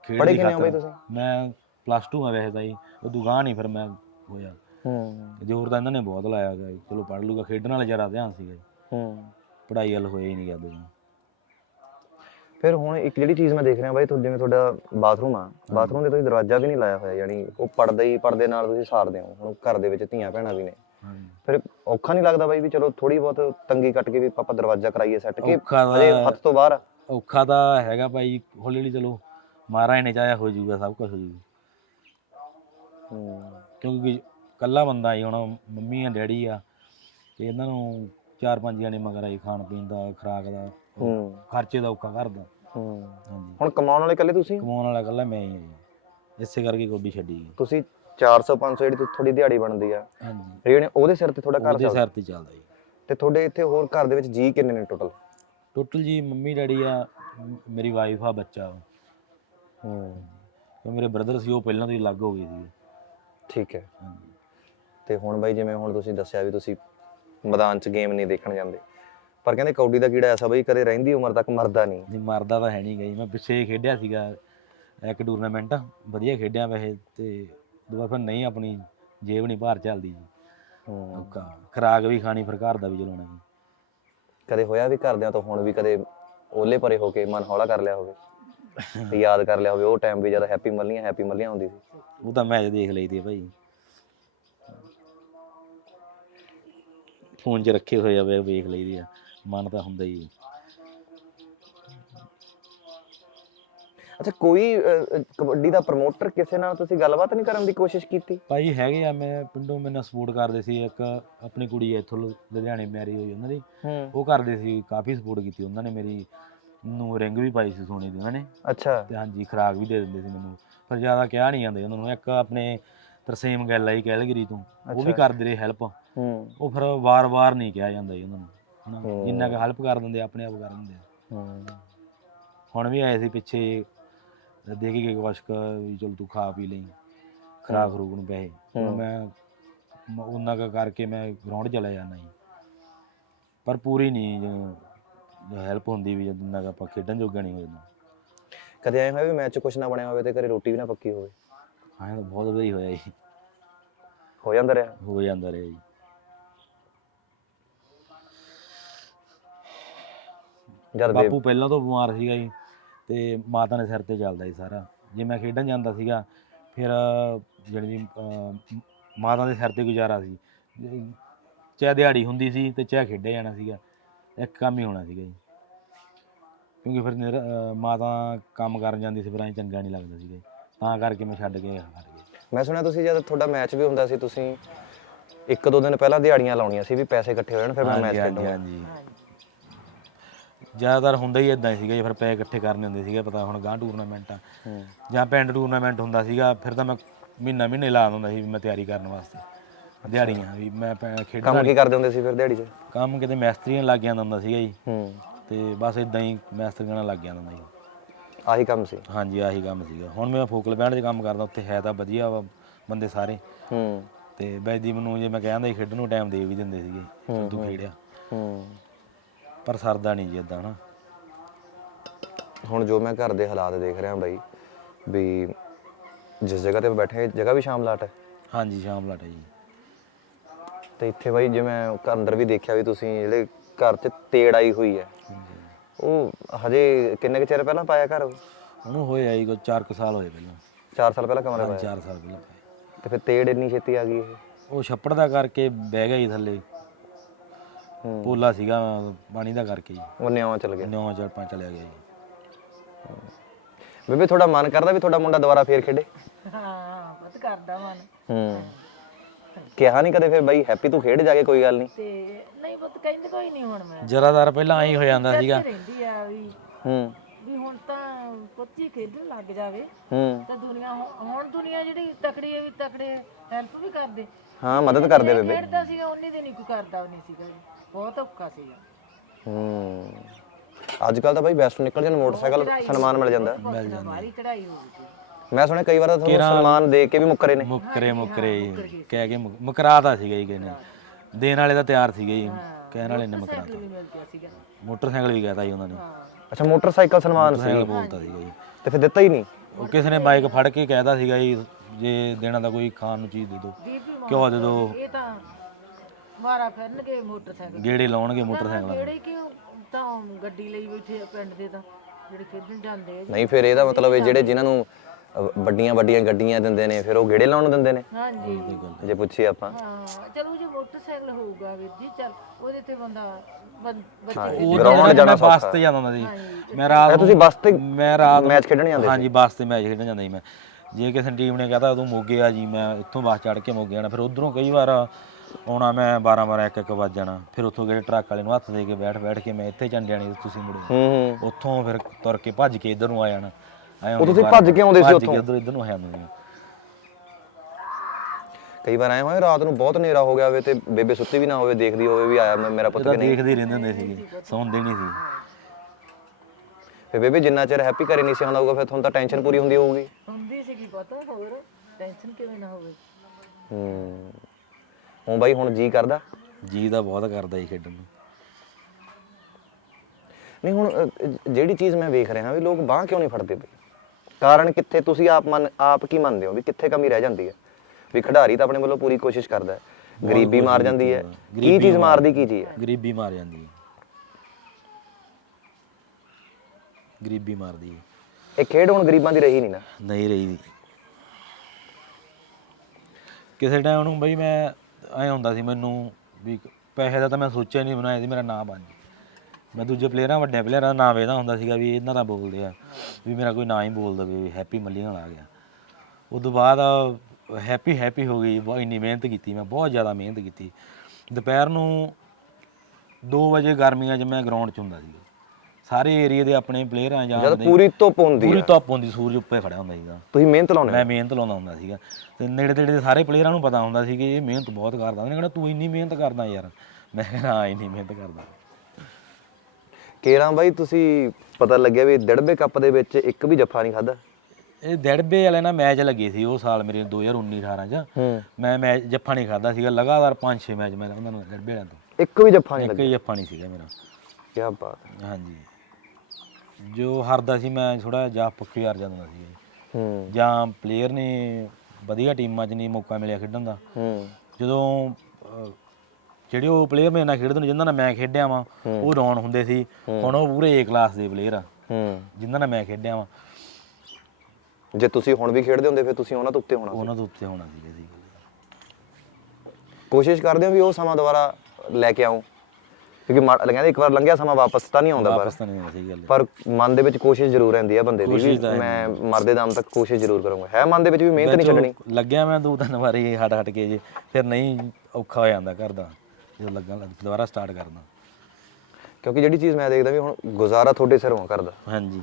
ਖੇਡ ਪੜ੍ਹੇ ਦੀ ਕਿੰਨੇ ਹੋ ਬਈ ਖਾਤਰ ਤੁਸੀਂ? ਮੈਂ ਪਲੱਸ 2 ਆ ਵੈਸੇ ਤਾਂ ਜੀ ਉਦੋਂ ਗਾਂ ਨਹੀਂ ਫਿਰ ਮੈਂ ਹੋਇਆ। ਹੂੰ। ਜ਼ੋਰ ਤਾਂ ਇਹਨਾਂ ਨੇ ਬਹੁਤ ਲਾਇਆ ਗਿਆ ਜੀ। ਚਲੋ ਪੜ੍ਹ ਲੂਗਾ ਖੇਡਣ ਵਾਲਾ ਜ਼ਿਆਦਾ ਧਿਆਨ ਸੀਗਾ ਜੀ। ਹੂੰ। ਪੜ੍ਹਾਈ ਵੱਲ ਹੋਇਆ ਹੀ ਨਹੀਂ ਗਿਆ ਜਦੋਂ ਫਿਰ ਹੁਣ ਇੱਕ ਜਿਹੜੀ ਚੀਜ਼ ਮੈਂ ਦੇਖ ਰਿਹਾ ਬਾਈ ਤੁਹਾਡੇ ਜਿਵੇਂ ਤੁਹਾਡਾ ਬਾਥਰੂਮ ਆ ਬਾਥਰੂਮ ਦੇ ਤੁਸੀਂ ਦਰਵਾਜ਼ਾ ਵੀ ਨਹੀਂ ਲਾਇਆ ਹੋਇਆ ਯਾਨੀ ਉਹ ਪਰਦਾ ਹੀ ਪਰਦੇ ਨਾਲ ਤੁਸੀਂ ਸਾੜਦੇ ਹੋ ਹੁਣ ਘਰ ਦੇ ਵਿੱਚ ਧੀਆਂ ਭੈਣਾਂ ਵੀ ਨੇ। ਫਿਰ ਔਖਾ ਨਹੀਂ ਲੱਗਦਾ ਬਾਈ ਵੀ ਚਲੋ ਥੋੜੀ ਬਹੁਤ ਤੰਗੀ ਕੱਟ ਕੇ ਵੀ ਪਾਪਾ ਦਰਵਾਜ਼ਾ ਕਰਾਈਏ ਸੈੱਟ ਕੇ ਔਖਾ ਤਾਂ ਹੱਥ ਤੋਂ ਬਾਹਰ। ਆ। ਔਖਾ ਤਾਂ ਹੈਗਾ ਭਾਈ ਹੌਲੀ ਹੌਲੀ ਚਲੋ ਮਹਾਰਾਜ ਨੇ ਚਾਹਿਆ ਹੋ ਜਾਊਗਾ ਸਭ ਕੁਝ ਹੋ ਜਾਊਗਾ। ਹੂੰ ਕਿਉਂਕਿ ਕੱਲਾ ਬੰਦਾ ਹੀ ਹੁਣ ਮੰਮੀ ਆ ਡੈਡੀ ਆ ਤੇ ਇਹਨਾਂ ਨੂੰ ਚਾਰ ਪੰਜ ਜਣੇ ਮਗਰ ਆਈ ਖਾਣ ਪੀਣ ਦਾ ਖੁਰਾਕ ਦਾ ਹੂੰ। ਖਰਚੇ ਦਾ ਔਖਾ ਘਰ ਦਾ। ਹੂੰ। ਹਾਂਜੀ। ਹੁਣ ਕਮਾਉਣ ਵਾਲੇ ਇਕੱਲੇ ਤੁਸੀਂ? ਕਮਾਉਣ ਵਾਲਾ ਕੱਲਾ ਮੈਂ ਹੀ ਆ ਜੀ। ਇਸੇ ਕਰਕੇ ਗੋਡੀ ਛੱਡੀ ਗਈ। ਤੁਸੀਂ 400 500 ਜਿਹੜੀ ਥੋੜੀ ਦਿਹਾੜੀ ਬਣਦੀ ਆ। ਹਾਂਜੀ। ਜਿਹੜੇ ਉਹਦੇ ਸਿਰ ਤੇ ਤੁਹਾਡਾ ਘਰ ਉਹਦੇ ਚੱਲਦਾ। ਸਿਰ ਤੇ ਚੱਲਦਾ ਜੀ। ਤੇ ਤੁਹਾਡੇ ਇੱਥੇ ਹੋਰ ਘਰ ਦੇ ਵਿੱਚ ਜੀ ਕਿੰਨੇ ਨੇ ਟੋਟਲ ਟੋਟਲ ਜੀ ਮੰਮੀ ਡੈਡੀ ਆ ਮ- ਮੇਰੀ ਵਾਈਫ ਆ ਬੱਚਾ। ਹੂੰ ਤੇ ਮੇਰੇ ਬ੍ਰਦਰ ਸੀ ਉਹ ਪਹਿਲਾਂ ਤੋਂ ਹੀ ਅਲੱਗ ਹੋ ਗਏ ਸੀ। ਠੀਕ ਹੈ। ਹਾਂਜੀ। ਤੇ ਹੁਣ ਬਾਈ ਜਿਵੇਂ ਹੁਣ ਤੁਸੀਂ ਦੱਸਿਆ ਵੀ ਤੁਸੀਂ ਮੈਦਾਨ 'ਚ ਗੇਮ ਨਹੀਂ ਦੇਖਣ ਜਾਂਦੇ। ਪਰ ਕਹਿੰਦੇ ਕੌਡੀ ਦਾ ਕੀੜਾ ਐਸਾ ਬਈ ਕਦੇ ਰਹਿੰਦੀ ਉਮਰ ਤੱਕ ਮਰਦਾ ਨਹੀਂ। ਨਹੀਂ ਮਰਦਾ ਤਾਂ ਹੈ ਨਹੀਂ ਗਈ ਮੈਂ ਪਿੱਛੇ ਖੇਡਿਆ ਸੀਗਾ ਇੱਕ ਟੂਰਨਾਮੈਂਟ ਵਧੀਆ ਖੇਡਿਆ ਵੈਸੇ ਤੇ ਦੁਬਾਰਾ ਫਿਰ ਨਹੀਂ ਆਪਣੀ ਜੇਬ ਨਹੀਂ ਭਾਰ ਚੱਲਦੀ ਜੀ। ਹੂੰ। ਔਖਾ। ਖਰਾਕ ਵੀ ਖਾਣੀ ਫਿਰ ਘਰ ਦਾ ਵੀ ਚਲਾਉਣਾ ਜੀ। ਕਦੇ ਹੋਇਆ ਵੀ ਘਰਦਿਆਂ ਤੋਂ ਹੁਣ ਵੀ ਕਦੇ ਓਲੇ ਪਰੇ ਹੋ ਕੇ ਮਨ ਹੌਲਾ ਕਰ ਲਿਆ ਹੋਵੇ? ਤੇ ਯਾਦ ਕਰ ਲਿਆ ਹੋਵੇ ਉਹ ਟਾਈਮ ਵੀ ਜਦ ਹੈਪੀ ਮੱਲੀਆਂ ਹੈਪੀ ਮੱਲੀਆਂ ਹੁੰਦੀ ਸੀ। ਉਹ ਤਾਂ ਮੈਚ ਦੇਖ ਲਈਦੀ ਹੈ ਭਾਈ। ਫੋਨ 'ਚ ਰੱਖੇ ਹੋਏ ਆ ਵੇ ਵੇਖ ਲਈਦੀ ਆ। ਮਨ ਤਾਂ ਹੁੰਦਾ ਹੀ ਅੱਛਾ ਕੋਈ ਅਹ, ਕਬੱਡੀ ਦਾ ਪ੍ਰਮੋਟਰ ਕਿਸੇ ਨਾਲ ਤੁਸੀਂ ਗੱਲਬਾਤ ਨਹੀਂ ਕਰਨ ਦੀ ਕੋਸ਼ਿਸ਼ ਕੀਤੀ? ਭਾਈ ਹੈਗੇ ਆ ਮੈਂ ਪਿੰਡੋਂ ਮੈਨੂੰ ਸਪੋਰਟ ਕਰਦੇ ਸੀ ਇੱਕ ਆਪਣੀ ਕੁੜੀ ਇੱਥੋਂ ਲੁ- ਲੁਧਿਆਣੇ ਮੈਰੀ ਹੋਈ ਉਹਨਾਂ ਦੀ। ਹੂੰ। ਉਹ ਕਰਦੇ ਸੀ ਕਾਫੀ ਸਪੋਰਟ ਕੀਤੀ ਉਹਨਾਂ ਨੇ ਮੇਰੀ। ਨੂੰ ਰਿੰਗ ਵੀ ਪਾਈ ਸੀ ਸੋਨੇ ਦੀ ਉਹਨਾਂ ਨੇ। ਅੱਛਾ। ਤੇ ਹਾਂਜੀ ਖੁਰਾਕ ਵੀ ਦੇ ਦਿੰਦੇ ਸੀ ਮੈਨੂੰ। ਪਰ ਜ਼ਿਆਦਾ ਕਿਹਾ ਨਹੀਂ ਜਾਂਦਾ ਉਹਨਾਂ ਨੂੰ। ਇੱਕ ਆਪਣੇ ਤਰਸੇਮ ਗੱਲ ਆਈ ਕੈਲਗਰੀ ਤੋਂ। ਉਹ ਵੀ ਅੱਛਾ। ਕਰਦੇ ਰਹੇ ਹੈਲਪ ਹੂੰ। ਉਹ ਫਿਰ ਵਾਰ-ਵਾਰ ਨਹੀਂ ਕਿਹਾ ਜਾਂਦਾ ਜੀ ਉਹਨਾਂ ਨੂੰ। ਹਨਾ ਹੂੰ। ਜਿੰਨਾ ਕੁ ਹੈਲਪ ਕਰ ਦਿੰਦੇ ਆ, ਆਪਣੇ ਆਪ ਕਰ ਦਿੰਦੇ ਆ। ਹੂੰ। ਹੁਣ ਵੀ ਆਏ ਸੀ ਪਿੱਛੇ ਦੇ ਕੇ ਗਏ ਕੁਛ ਕੁ ਵੀ ਚਲ ਤੂੰ ਖਾ ਪੀ ਲਈ ਖਰਾਕ ਖਰੂਕ ਨੂੰ ਪੈਸੇ ਹੂੰ। ਮੈਂ ਮ- ਉਹਨਾਂ ਕੁ ਕਰਕੇ ਮੈਂ ਗਰਾਊਂਡ ਚਲਾ ਜਾਂਦਾ ਜੀ। ਪਰ ਪੂਰੀ ਨਹੀਂ ਜੋ ਹੈਲਪ ਹੁੰਦੀ ਵੀ ਜਿੰਨਾ ਕੁ ਆਪਾਂ ਖੇਡਣ ਜੋਗਾ ਨਹੀਂ ਹੋ ਜਾਂਦਾ ਕਦੇ ਐਂ ਹੋਇਆ ਵੀ ਮੈਚ 'ਚ ਕੁਝ ਨਾ ਬਣਿਆ ਹੋਵੇ ਤੇ ਘਰੇ ਰੋਟੀ ਵੀ ਨਾ ਪੱਕੀ ਹੋਵੇ? ਹਾਂ ਤਾਂ ਬਹੁਤ ਵਾਰੀ ਹੋਇਆ ਜੀ। ਹੋ ਜਾਂਦਾ ਰਿਹਾ? ਹੋ ਜਾਂਦਾ ਰਿਹਾ ਜੀ। ਜਦ ਬੇ- ਬਾਪੂ ਪਹਿਲਾਂ ਤੋਂ ਬਿਮਾਰ ਸੀਗਾ ਜੀ। ਤੇ ਮਾਤਾ ਨੇ ਸਿਰ ਤੇ ਚੱਲਦਾ ਸੀ ਸਾਰਾ। ਜੇ ਮੈਂ ਖੇਡਣ ਜਾਂਦਾ ਸੀਗਾ ਫਿਰ ਜਿਹੜੀ ਮ- ਮਾਤਾ ਦੇ ਸਿਰ ਤੇ ਗੁਜ਼ਾਰਾ ਸੀ। ਚਾਹੇ ਦਿਹਾੜੀ ਹੁੰਦੀ ਸੀ ਤੇ ਚਾਹੇ ਖੇਡਿਆ ਜਾਣਾ ਸੀਗਾ ਇੱਕ ਕੰਮ ਹੀ ਹੋਣਾ ਸੀਗਾ ਜੀ। ਕਿਉਂਕਿ ਫਿਰ ਮਾਤਾ ਕੰਮ ਕਰਨ ਜਾਂਦੀ ਸੀ ਫਿਰ ਐਂ ਚੰਗਾ ਨਹੀਂ ਲੱਗਦਾ ਸੀਗਾ। ਤਾਂ ਕਰਕੇ ਮੈਂ ਛੱਡ ਕੇ ਹਟ ਗਿਆ ਮੈਂ ਸੁਣਿਆ ਤੁਸੀਂ ਜਦ ਤੁਹਾਡਾ ਮੈਚ ਵੀ ਹੁੰਦਾ ਸੀ ਤੁਸੀਂ ਇੱਕ ਦੋ ਦਿਨ ਪਹਿਲਾਂ ਦਿਹਾੜੀਆਂ ਲਾਉਣੀਆਂ ਸੀ ਵੀ ਪੈਸੇ ਇਕੱਠੇ ਹੋ ਜਾਣ ਫਿਰ ਮੈਂ ਮੈਚ ਖੇਡੂੰਗਾ। ਹਾਂਜੀ। ਜ਼ਿਆਦਾਤਰ ਹੁੰਦਾ ਹੀ ਇਦਾਂ ਸੀਗਾ ਜੀ ਫਿਰ ਪੈਸੇ ਇਕੱਠੇ ਕਰਨੇ ਹੁੰਦੇ ਸੀਗੇ ਪਤਾ ਹੁਣ ਗਾਂ ਟੂਰਨਾਮੈਂਟ ਆ ਜਾਂ ਪਿੰਡ ਟੂਰਨਾਮੈਂਟ ਹੁੰਦਾ ਸੀਗਾ ਫਿਰ ਤਾਂ ਮੈਂ ਮਹੀਨਾ ਮਹੀਨੇ ਲਾ ਦਿੰਦਾ ਸੀ ਵੀ ਮੈਂ ਤਿਆਰੀ ਕਰਨ ਵਾਸਤੇ। ਦਿਹਾੜੀਆਂ ਵੀ ਮੈਂ ਪੈ- ਖੇਡਣ ਕੰਮ ਕੀ ਕਰਦੇ ਹੁੰਦੇ ਸੀ ਫਿਰ ਦਿਹਾੜੀ 'ਚ? ਕੰਮ ਕਿਤੇ ਮੈਸਤਰੀਆਂ ਲੱਗ ਜਾਂਦਾ ਹੁੰਦਾ ਸੀਗਾ ਜੀ। ਹੂੰ। ਤੇ ਬਸ ਇਦਾਂ ਹੀ ਮੈਸਤਰੀਆਂ ਨਾਲ ਲੱਗ ਜਾਂਦਾ ਹੁੰਦਾ ਜੀ। ਆਹੀ ਕੰਮ ਸੀ? ਹਾਂਜੀ ਆਹੀ ਕੰਮ ਸੀਗਾ। ਹੁਣ ਮੈਂ ਫੋਕਲ ਬੈਂਡ 'ਚ ਕੰਮ ਕਰਦਾ ਉੱਥੇ ਹੈ ਤਾਂ ਵਧੀਆ ਵਾ ਬੰਦੇ ਸਾਰੇ। ਹੂੰ। ਤੇ ਬੈਦੀ ਮੈਨੂੰ ਜੇ ਮੈਂ ਕਹਿੰਦਾ ਖੇਡਣ ਨੂੰ ਟਾਈਮ ਦੇ ਵੀ ਦਿੰਦੇ ਸੀਗੇ ਤੂੰ ਖੇਡਿਆ। ਹੂੰ। ਪਰ ਸਰਦਾ ਨਹੀਂ ਜੀ ਇਦਾਂ ਹਨਾ? ਹੁਣ ਜੋ ਮੈਂ ਘਰ ਦੇ ਹਾਲਾਤ ਦੇਖ ਰਿਹਾ ਬਾਈ ਵੀ ਜਿਸ ਜਗ੍ਹਾ ਤੇ ਬੈਠੇ ਇਹ ਜਗ੍ਹਾ ਵੀ ਸ਼ਾਮਲਾਟ ਹੈ? ਹਾਂਜੀ ਸ਼ਾਮ ਲਾਟਾ ਜੀ। ਤੇ ਇੱਥੇ ਬਾਈ ਜਿਵੇਂ ਘਰ ਅੰਦਰ ਵੀ ਦੇਖਿਆ ਵੀ ਤੁਸੀਂ ਜਿਹੜੇ ਘਰ 'ਚ ਤੇੜ ਆਈ ਹੋਈ ਹੈ ਉਹ ਹਜੇ ਕਿੰਨੇ ਕੁ ਚਿਰ ਪਹਿਲਾਂ ਪਾਇਆ ਘਰ ਉਹਨੂੰ ਹੋਏ ਆਈ ਕੋਈ 4 ਸਾਲ ਹੋਏ ਪਹਿਲਾਂ। 4 ਸਾਲ ਪਹਿਲਾਂ ਕਮਰਾ ਹਾਂ ਪਾਇਆ 4 ਸਾਲ ਪਹਿਲਾਂ ਤੇ ਫਿਰ ਤੇੜ ਇੰਨੀ ਛੇਤੀ ਆ ਗਈ ਇਹ? ਉਹ ਛੱਪੜ ਦਾ ਕਰਕੇ ਬਹਿ ਗਿਆ ਜੀ ਥੱਲੇ। ਹੂੰ ਪੋਲਾ ਸੀਗਾ ਪਾਣੀ ਦਾ ਕਰਕੇ ਜੀ। ਉਹ ਨਿਆਵਾਂ ਚਲ ਗਿਆ। ਨਿਉਂ ਚੜ ਪਾ ਚਲਿਆ ਗਿਆ ਜੀ। ਬੇਬੇ ਤੁਹਾਡਾ ਮਨ ਕਰਦਾ ਵੀ ਤੁਹਾਡਾ ਮੁੰਡਾ ਦੁਬਾਰਾ ਫੇਰ ਖੇਡੇ? ਹਾਂ ਪਤ ਕਰਦਾ ਮਨ। ਹੂੰ। ਕਿਹਾ ਨਹੀਂ ਕਦੇ ਫਿਰ ਬਾਈ ਹੈਪੀ ਤੂੰ ਖੇਡ ਜਾ ਕੇ ਕੋਈ ਗੱਲ ਨਹੀਂ ਤੇ ਨਹੀਂ ਪੁੱਤ ਕਹਿੰਦੇ ਕੋਈ ਨਹੀਂ ਹੁਣ ਮੈਂ। ਜਰਾਦਾਰ ਪਹਿਲਾਂ ਆਈ ਹੋ ਜਾਂਦਾ ਸੀਗਾ। ਰਹਿੰਦੀ ਆ ਵੀ। ਹੂੰ। ਵੀ ਹੁਣ ਤਾਂ ਪੁੱਤੀ ਖੇਡਣ ਲੱਗ ਜਾਵੇ। ਹੂੰ। ਤਾਂ ਦੁਨੀਆ ਹੁਣ- ਹੁਣ ਦੁਨੀਆ ਜਿਹੜੀ ਤਕੜੀ ਹੈ ਵੀ ਤਕੜੇ ਹੈਲਪ ਵੀ ਕਰਦੇ। ਹਾਂ ਮਦਦ ਕਰਦੇ ਬੇਬੇ। ਖੇਡਦਾ ਸੀਗਾ ਉਨੀ ਦੇ ਨਹੀਂ ਕੋਈ ਕਰਦਾ ਵੀ ਨਹੀਂ ਸੀਗਾ ਜੀ। ਬਹੁਤ ਔਖਾ ਸੀਗਾ। ਹੂੰ। ਅੱਜ ਕੱਲ ਤਾਂ ਬਾਈ ਬੈਸਟ ਨਿਕਲ ਜਾਣ ਮੋਟਰਸਾਈਕਲ ਸਨਮਾਨ ਮਿਲ ਜਾਂਦਾ। ਮਿਲ ਜਾਂਦਾ। ਮਾਰੀ ਚੜਾਈ ਹੋ ਗਈ ਸੀ। ਮੈਂ ਸੁਣਿਆ ਕਈ ਵਾਰ ਤਾਂ ਤੁਹਾਨੂੰ ਸਨਮਾਨ ਦੇ ਕੇ ਵੀ ਮੁੱਕਰੇ ਨੇ। ਮੁੱਕਰੇ ਮੁੱਕਰੇ ਕਹਿ ਕੇ ਮੁੱਕ- ਮੁਕਰਾਤਾ ਸੀਗਾ ਜੀ ਕਿਸੇ ਨੇ। ਦੇਣ ਵਾਲੇ ਤਾਂ ਤਿਆਰ ਸੀਗੇ ਜੀ। ਕਹਿਣ ਵਾਲੇ ਨੇ ਮੁਕਰਾਤਾ। ਸਾਈਕਲ ਵੀ ਮਿਲ ਗਿਆ ਸੀਗਾ। ਮੋਟਰਸਾਈਕਲ ਵੀ ਕਹਿਤਾ ਜੀ ਉਹਨਾਂ ਨੇ। ਅੱਛਾ ਮੋਟਰਸਾਈਕਲ ਸਨਮਾਨ ਸੀ। ਸਾਈਕਲ ਬੋਲਤਾ ਸੀਗਾ ਜੀ। ਤੇ ਫਿਰ ਦਿੱਤਾ ਹੀ ਨਹੀਂ। ਉਹ ਕਿਸੇ ਨੇ ਮਾਈਕ ਫੜ ਕੇ ਕਹਿਤਾ ਸੀਗਾ ਜੀ ਜੇ ਦੇਣਾ ਤਾਂ ਕੋਈ ਖਾਣ ਨੂੰ ਚੀਜ਼ ਦੇ ਦਿਓ। ਬੀਬੀ ਕਿਉਂ ਦੇ ਦਿਓ। ਇਹ ਤਾਂ ਮਾਰਾ ਫਿਰਨਗੇ ਮੋਟਰਸਾਈਕਲ। ਗੇੜੇ ਲਾਉਣਗੇ ਮੋਟਰਸਾਈਕਲ ਕਿਹੜੇ ਕਿਉਂ ਤਾਂ ਗੱਡੀ ਲਈ ਬੈਠੇ ਆ ਪਿੰਡ ਦੇ ਤਾਂ ਜਿਹੜੇ ਖੇਡਣ ਜਾਂਦੇ ਆ ਜੀ। ਨਹੀਂ ਫਿਰ ਇਹਦਾ ਮਤਲਬ ਇਹ ਜਿਹੜੇ ਜਿਨ੍ਹਾਂ ਨੂੰ ਵੱਡੀਆਂ ਵੱਡੀਆਂ ਗੱਡੀਆਂ ਦਿੰਦੇ ਨੇ ਫਿਰ ਉਹ ਗੇੜੇ ਲਾਉਣ ਦਿੰਦੇ ਨੇ? ਹਾਂਜੀ। ਜੇ ਪੁੱਛੀਏ ਆਪਾਂ। ਹਾਂ ਚਲੋ ਜੇ ਮੋਟਰਸਾਈਕਲ ਹੋਊਗਾ ਵੀਰ ਜੀ ਚੱਲ ਉਹਦੇ ਤੇ ਬੰਦਾ ਬੰ- ਬੱਚੇ ਉਹ Ground ਜਿਹੜਾ ਜਾਣਾ ਮੈਂ ਬੱਸ ਤੇ ਜਾਂਦਾ ਹੁੰਦਾ ਸੀ ਮੈਂ ਰਾਤ ਇਹ ਤੁਸੀਂ ਬੱਸ ਤੇ ਮੈਂ ਰਾਤ ਨੂੰ- ਮੈਚ ਖੇਡਣ ਜਾਂਦੇ ਹਾਂਜੀ ਬੱਸ ਤੇ ਮੈਚ ਖੇਡਣ ਜਾਂਦਾ ਸੀ ਮੈਂ। ਜੇ ਕਿਸੇ ਟੀਮ ਨੇ ਕਹਤਾ ਤੂੰ ਮੋਗੇ ਆ ਜੀ ਮੈਂ ਇੱਥੋਂ ਬੱਸ ਚੜ ਕੇ ਮੋਗੇ ਆਣਾ ਫਿਰ ਉਧਰੋਂ ਕਈ ਵਾਰ ਆਉਣਾ ਮੈਂ 12 12 1 1 ਵੱਜ ਜਾਣਾ। ਫਿਰ ਉੱਥੋਂ ਜਿਹੜੇ ਟਰੱਕ ਵਾਲੇ ਨੂੰ ਹੱਥ ਦੇ ਕੇ ਬੈਠ ਬੈਠ ਕੇ ਮੈਂ ਇੱਥੇ ਚੰਡਿਆਣੀ ਤੁਸੀਂ ਮੁੜੇ। ਹੂੰ ਹੂੰ। ਉੱਥੋਂ ਫਿਰ ਤੁਰ ਕੇ ਭੱਜ ਕੇ ਇੱਧਰ ਨੂੰ ਆ ਜਾਣਾ। ਉਹ ਤੁਸੀਂ ਭੱਜ ਕੇ ਆਉਂਦੇ ਸੀ ਭੱਜ ਉੱਥੋਂ? ਕੇ ਇੱਧਰ ਇੱਧਰ ਨੂੰ ਆ ਜਾਂਦੇ ਸੀ। ਕਈ ਵਾਰ ਆਏ ਹੋਏ ਰਾਤ ਨੂੰ ਬਹੁਤ ਹਨੇਰਾ ਹੋ ਗਿਆ ਹੋਵੇ ਤੇ ਬੇਬੇ ਸੁੱਤੀ ਵੀ ਨਾ ਹੋਵੇ ਦੇਖਦੀ ਹੋਵੇ ਵੀ ਆਇਆ ਮੈਂ- ਮੇਰਾ ਪੁੱਤ ਕਿ ਨਹੀਂ। ਦੇਖਦੇ ਰਹਿੰਦੇ ਹੁੰਦੇ ਸੀਗੇ ਸੌਂਦੇ ਨਹੀਂ ਸੀ। ਫਿਰ ਬੇਬੇ ਜਿੰਨਾ ਚਿਰ ਹੈਪੀ ਘਰੇ ਨਹੀਂ ਸੀ ਆਉਂਦਾ ਹੋਊਗਾ ਫਿਰ ਤੁਹਾਨੂੰ ਤਾਂ ਟੈਨਸ਼ਨ ਪੂਰੀ ਹੁੰਦੀ ਹੋਊਗੀ। ਹੁੰਦੀ ਸੀਗੀ ਪਤਾ ਹੋਰ ਟੈਨਸ਼ਨ ਕਿਵੇਂ ਨਾ ਹੋਵੇ। ਹੂੰ। ਹੁਣ ਬਾਈ ਹੁਣ ਜੀ ਕਰਦਾ? ਜੀ ਦਾ ਬਹੁਤ ਕਰਦਾ ਜੀ ਖੇਡਣ ਨੂੰ। ਨਹੀਂ ਹੁਣ ਅ, ਜਿਹੜੀ ਚੀਜ਼ ਮੈਂ ਵੇਖ ਰਿਹਾ ਵੀ ਲੋਕ ਬਾਹ ਕਿਉਂ ਨਹੀਂ ਫੜਦੇ ਬਈ? ਕਾਰਨ ਕਿੱਥੇ? ਤੁਸੀਂ ਆਪ ਮੰਨ ਆਪ ਕੀ ਮੰਨਦੇ ਹੋ ਵੀ ਕਿੱਥੇ ਕਮੀ ਰਹਿ ਜਾਂਦੀ ਹੈ? ਵੀ ਖਿਡਾਰੀ ਤਾਂ ਆਪਣੇ ਵੱਲੋਂ ਪੂਰੀ ਕੋਸ਼ਿਸ਼ ਕਰਦਾ ਹੈ। ਗਰੀਬੀ ਮਾਰ ਜਾਂਦੀ ਹੈ। ਕੀ ਚੀਜ਼ ਮਾਰਦੀ ਕੀ ਚੀਜ਼ ਹੈ? ਗਰੀਬੀ ਮਾਰ ਜਾਂਦੀ ਹੈ। ਗਰੀਬੀ ਮਾਰਦੀ ਹੈ। ਇਹ ਖੇਡ ਹੁਣ ਗਰੀਬਾਂ ਦੀ ਰਹੀ ਨਹੀਂ ਨਾ। ਨਹੀਂ ਰਹੀ। ਕਿਸੇ ਟਾਈਮ ਨੂੰ ਬਈ ਮੈਂ ਐ ਹੁੰਦਾ ਸੀ ਮੈਨੂੰ ਵੀ ਪੈਸੇ ਦਾ ਤਾਂ ਮੈਂ ਸੋਚਿਆ ਨਹੀਂ ਬਣਾਇਆ ਸੀ, ਮੇਰਾ ਨਾਂ ਬਣ ਜੇ। ਮੈਂ ਦੂਜੇ ਪਲੇਅਰਾਂ ਵੱਡੇ ਪਲੇਅਰਾਂ ਦਾ ਨਾਮ ਵੇਖਦਾ ਹੁੰਦਾ ਸੀਗਾ ਵੀ ਇਹਨਾਂ ਦਾ ਬੋਲਦੇ ਆ, ਵੀ ਮੇਰਾ ਕੋਈ ਨਾਂ ਹੀ ਬੋਲ ਦਵੇ, ਵੀ ਹੈਪੀ ਮੱਲੀ ਨਾਲ ਆ ਗਿਆ। ਉਦੋਂ ਬਾਅਦ ਹੈਪੀ ਹੈਪੀ ਹੋ ਗਈ, ਬਹੁਤ ਇੰਨੀ ਮਿਹਨਤ ਕੀਤੀ ਮੈਂ, ਬਹੁਤ ਜ਼ਿਆਦਾ ਮਿਹਨਤ ਕੀਤੀ। ਦੁਪਹਿਰ ਨੂੰ 2 ਵਜੇ ਗਰਮੀਆਂ 'ਚ ਮੈਂ ਗਰਾਊਂਡ 'ਚ ਹੁੰਦਾ ਸੀਗਾ। ਸਾਰੇ ਏਰੀਆ ਦੇ ਆਪਣੇ ਪਲੇਅਰ ਆ ਜਾਂ ਜਦ ਪੂਰੀ ਧੁੱਪ ਹੁੰਦੀ ਪੂਰੀ ਹੈ ਧੁੱਪ ਹੁੰਦੀ ਸੂਰਜ ਉੱਪਰ ਖੜਿਆ ਹੁੰਦਾ ਸੀਗਾ। ਤੁਸੀਂ ਮਿਹਨਤ ਲਾਉਣੇ ਮੈਂ ਮਿਹਨਤ ਲਾਉਂਦਾ ਹੁੰਦਾ ਸੀਗਾ। ਤੇ ਨੇੜੇ ਤੇੜੇ ਦੇ ਸਾਰੇ ਪਲੇਅਰਾਂ ਨੂੰ ਪਤਾ ਹੁੰਦਾ ਸੀ ਕਿ ਇਹ ਮਿਹਨਤ ਬਹੁਤ ਕਰਦਾ। ਉਹਨੇ ਕਹਿੰਦਾ ਤੂੰ ਇੰਨੀ ਮਿਹਨਤ ਕਰਦਾ ਯਾਰ। ਮੈਂ ਕਿਹਾ ਹਾਂ ਇੰਨੀ ਮਿਹਨਤ ਕਰਦਾ। ਕੇਰਾਂ ਬਾਈ ਤੁਸੀਂ ਪਤਾ ਲੱਗਿਆ ਵੀ ਦੜਬੇ ਕੱਪ ਦੇ ਵਿੱਚ ਇੱਕ ਵੀ ਜੱਫਾ ਨਹੀਂ ਖਾਦਾ ਇਹ ਦੜਬੇ ਵਾਲੇ ਨਾਲ ਮੈਚ ਲੱਗੇ ਸੀ ਉਹ ਸਾਲ ਮੇਰੇ 2019 18 ਚ। ਹੂੰ। ਮੈਂ ਮੈਚ ਜੱਫਾ ਨਹੀਂ ਖਾਦਾ ਸੀਗਾ। ਲਗਾਤਾਰ 5-6 ਮੈਚ ਮੈਂ ਉਹਨਾਂ ਨੂੰ ਦੜਬੇ ਵਾਲਿਆਂ ਤੋਂ। ਇੱਕ ਵੀ ਜੱਫਾ ਨਹੀਂ ਇੱਕ ਲੱਗਿਆ? ਹੀ ਜੱਫਾ ਨਹੀਂ ਸੀਗਾ ਮੇਰਾ। ਕੀ ਬਾਤ ਹੈ। ਹਾਂਜੀ। ਜੋ ਹਾਰਦਾ ਸੀ ਮੈਂ ਥੋੜਾ ਜਾ ਪੱਕੀ ਹਾਰ ਜਾਂਦਾ ਸੀ। ਹੂੰ। ਜਾਂ ਪਲੇਅਰ ਨੇ ਵਧੀਆ ਟੀਮਾਂ 'ਚ ਨਹੀਂ ਮੌਕਾ ਮਿਲਿਆ ਖੇਡਣ ਦਾ। ਹੂੰ। ਜਦੋਂ ਅਹ, ਜਿਹੜੇ ਉਹ ਪਲੇਅਰ ਮੇਰੇ ਨਾਲ ਖੇਡਦੇ ਨੇ ਜਿਨ੍ਹਾਂ ਨਾਲ ਮੈਂ ਖੇਡਿਆ ਵਾਂ ਉਹ ਰੌਣ ਹੁੰਦੇ ਸੀ। ਹੁਣ ਉਹ ਪੂਰੇ ਏ ਕਲਾਸ ਦੇ ਪਲੇਅਰ ਆ ਹੂੰ। ਜਿਨ੍ਹਾਂ ਨਾਲ ਮੈਂ ਖੇਡਿਆ ਵਾਂ। ਜੇ ਤੁਸੀਂ ਹੁਣ ਵੀ ਖੇਡਦੇ ਹੁੰਦੇ ਫਿਰ ਤੁਸੀਂ ਉਹਨਾਂ ਤੋਂ ਉੱਤੇ ਹੋਣਾ ਸੀ। ਉਹਨਾਂ ਤੋਂ ਉੱਤੇ ਹੋਣਾ ਸੀ ਜੀ ਕੋਸ਼ਿਸ਼ ਕਰਦੇ ਹੋ ਵੀ ਉਹ ਸਮਾਂ ਦੁਬਾਰਾ ਲੈ ਕੇ ਆਉਂ ਕਿਉਂਕਿ ਮਾ- ਕਹਿੰਦੇ ਇੱਕ ਵਾਰ ਲੰਘਿਆ ਸਮਾਂ ਵਾਪਸ ਤਾਂ ਨਹੀਂ ਆਉਂਦਾ ਪਰ ਵਾਪਸ ਤਾਂ ਨਹੀਂ ਆਉਣਾ ਸਹੀ ਗੱਲ ਹੈ। ਪਰ ਮਨ ਦੇ ਵਿੱਚ ਕੋਸ਼ਿਸ਼ ਜ਼ਰੂਰ ਰਹਿੰਦੀ ਹੈ ਬੰਦੇ ਦੀ ਵੀ ਕੋਸ਼ਿਸ਼ ਤਾਂ ਮੈਂ ਮਰਦੇ ਦਮ ਤੱਕ ਕੋਸ਼ਿਸ਼ ਜ਼ਰੂਰ ਕਰੂੰਗਾ। ਹੈ ਮਨ ਦੇ ਵਿੱਚ ਵੀ ਮਿਹਨਤ ਨਹੀਂ ਛੱਡਣੀ? ਲੱਗਿਆ ਮੈਂ ਦੋ ਤਿੰਨ ਵਾਰੀ ਹਟ ਹਟ ਕੇ ਜੇ ਫਿਰ ਨਹੀਂ ਔਖਾ ਹੋ ਜਾਂਦਾ ਘਰ ਦਾ ਜਦੋਂ ਲੱਗਣ ਲੱਗ ਦੁਬਾਰਾ ਸਟਾਰਟ ਕਰਦਾ ਕਿਉਂਕਿ ਜਿਹੜੀ ਚੀਜ਼ ਮੈਂ ਦੇਖਦਾ ਵੀ ਹੁਣ ਗੁਜ਼ਾਰਾ ਤੁਹਾਡੇ ਸਿਰੋਂ ਕਰਦਾ ਹਾਂਜੀ।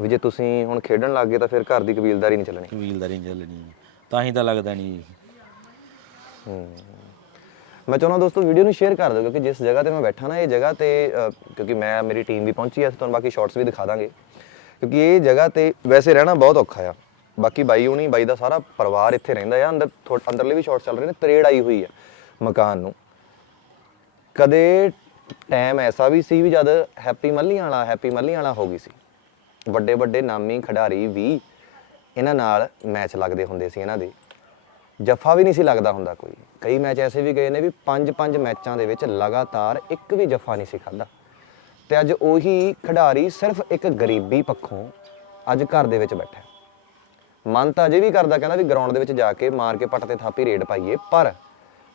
ਵੀ ਜੇ ਤੁਸੀਂ ਹੁਣ ਖੇਡਣ ਲੱਗ ਗਏ ਤਾਂ ਫਿਰ ਘਰ ਦੀ ਕਬੀਲਦਾਰੀ ਨਹੀਂ ਚੱਲਣੀ। ਵੀਲਦਾਰੀ ਨਹੀਂ ਚੱਲਣੀ। ਤਾਂ ਹੀ ਤਾਂ ਲੱਗਦਾ ਨਹੀਂ। ਹੂੰ। ਮੈਂ ਚਾਹੁੰਦਾ ਦੋਸਤੋ ਵੀਡੀਓ ਨੂੰ ਸ਼ੇਅਰ ਕਰ ਦਿਓ, ਕਿਉਂਕਿ ਜਿਸ ਜਗ੍ਹਾ ਤੇ ਮੈਂ ਬੈਠਾ ਨਾ, ਇਹ ਜਗ੍ਹਾ ਤੇ ਕਿਉਂਕਿ ਮੈਂ, ਮੇਰੀ ਟੀਮ ਵੀ ਪਹੁੰਚੀ ਹੈ ਅਸੀਂ ਤੁਹਾਨੂੰ ਬਾਕੀ ਸ਼ਾਰਟਸ ਵੀ ਦਿਖਾ ਦਾਂਗੇ। ਕਿਉਂਕਿ ਇਹ ਜਗ੍ਹਾ ਤੇ ਵੈਸੇ ਰਹਿਣਾ ਬਹੁਤ ਔਖਾ ਆ। ਬਾਕੀ ਬਾਈ ਹੁਣੀ, ਬਾਈ ਦਾ ਸਾਰਾ ਪਰਿਵਾਰ ਇੱਥੇ ਰਹਿੰਦਾ ਆ, ਅੰਦਰ ਥੋ- ਅੰਦਰਲੇ ਵੀ ਸ਼ਾਰਟਸ ਚੱਲ ਰਹੇ ਨੇ, ਤਰੇੜ ਆਈ ਹੋਈ ਆ ਮਕਾਨ ਨੂੰ। ਕਦੇ ਟਾਈਮ ਐਸਾ ਵੀ ਸੀ ਵੀ ਜਦ ਹੈਪੀ ਮੱਲੀਆਂ ਵਾਲਾ ਹੈਪੀ ਮੱਲੀਆਂ ਵਾਲਾ ਹੋ ਗਈ ਸੀ। ਵੱਡੇ ਵੱਡੇ ਨਾਮੀ ਖਿਡਾਰੀ ਵੀ ਇਹਨਾਂ ਨਾਲ ਮੈਚ ਲੱਗਦੇ ਹੁੰਦੇ ਸੀ ਇਹਨਾਂ ਦੇ। ਜੱਫਾ ਵੀ ਨਹੀਂ ਸੀ ਲੱਗਦਾ ਹੁੰਦਾ ਕੋਈ। ਕਈ ਮੈਚ ਐਸੇ ਵੀ ਗਏ ਨੇ ਵੀ ਪੰਜ ਪੰਜ ਮੈਚਾਂ ਦੇ ਵਿੱਚ ਲਗਾਤਾਰ ਇੱਕ ਵੀ ਜੱਫਾ ਨਹੀਂ ਸੀ ਖਾਦਾ ਤੇ ਅੱਜ ਉਹੀ ਖਿਡਾਰੀ ਸਿਰਫ ਇੱਕ ਗਰੀਬੀ ਪੱਖੋਂ ਅੱਜ ਘਰ ਦੇ ਵਿੱਚ ਬੈਠਾ ਮਨ ਤਾਂ ਅਜੇ ਵੀ ਕਰਦਾ ਕਹਿੰਦਾ ਵੀ ਗਰਾਊਂਡ ਦੇ ਵਿੱਚ ਜਾ ਕੇ ਮਾਰ ਕੇ ਪੱਟ ਤੇ ਥਾਪੀ ਰੇਡ ਪਾਈਏ, ਪਰ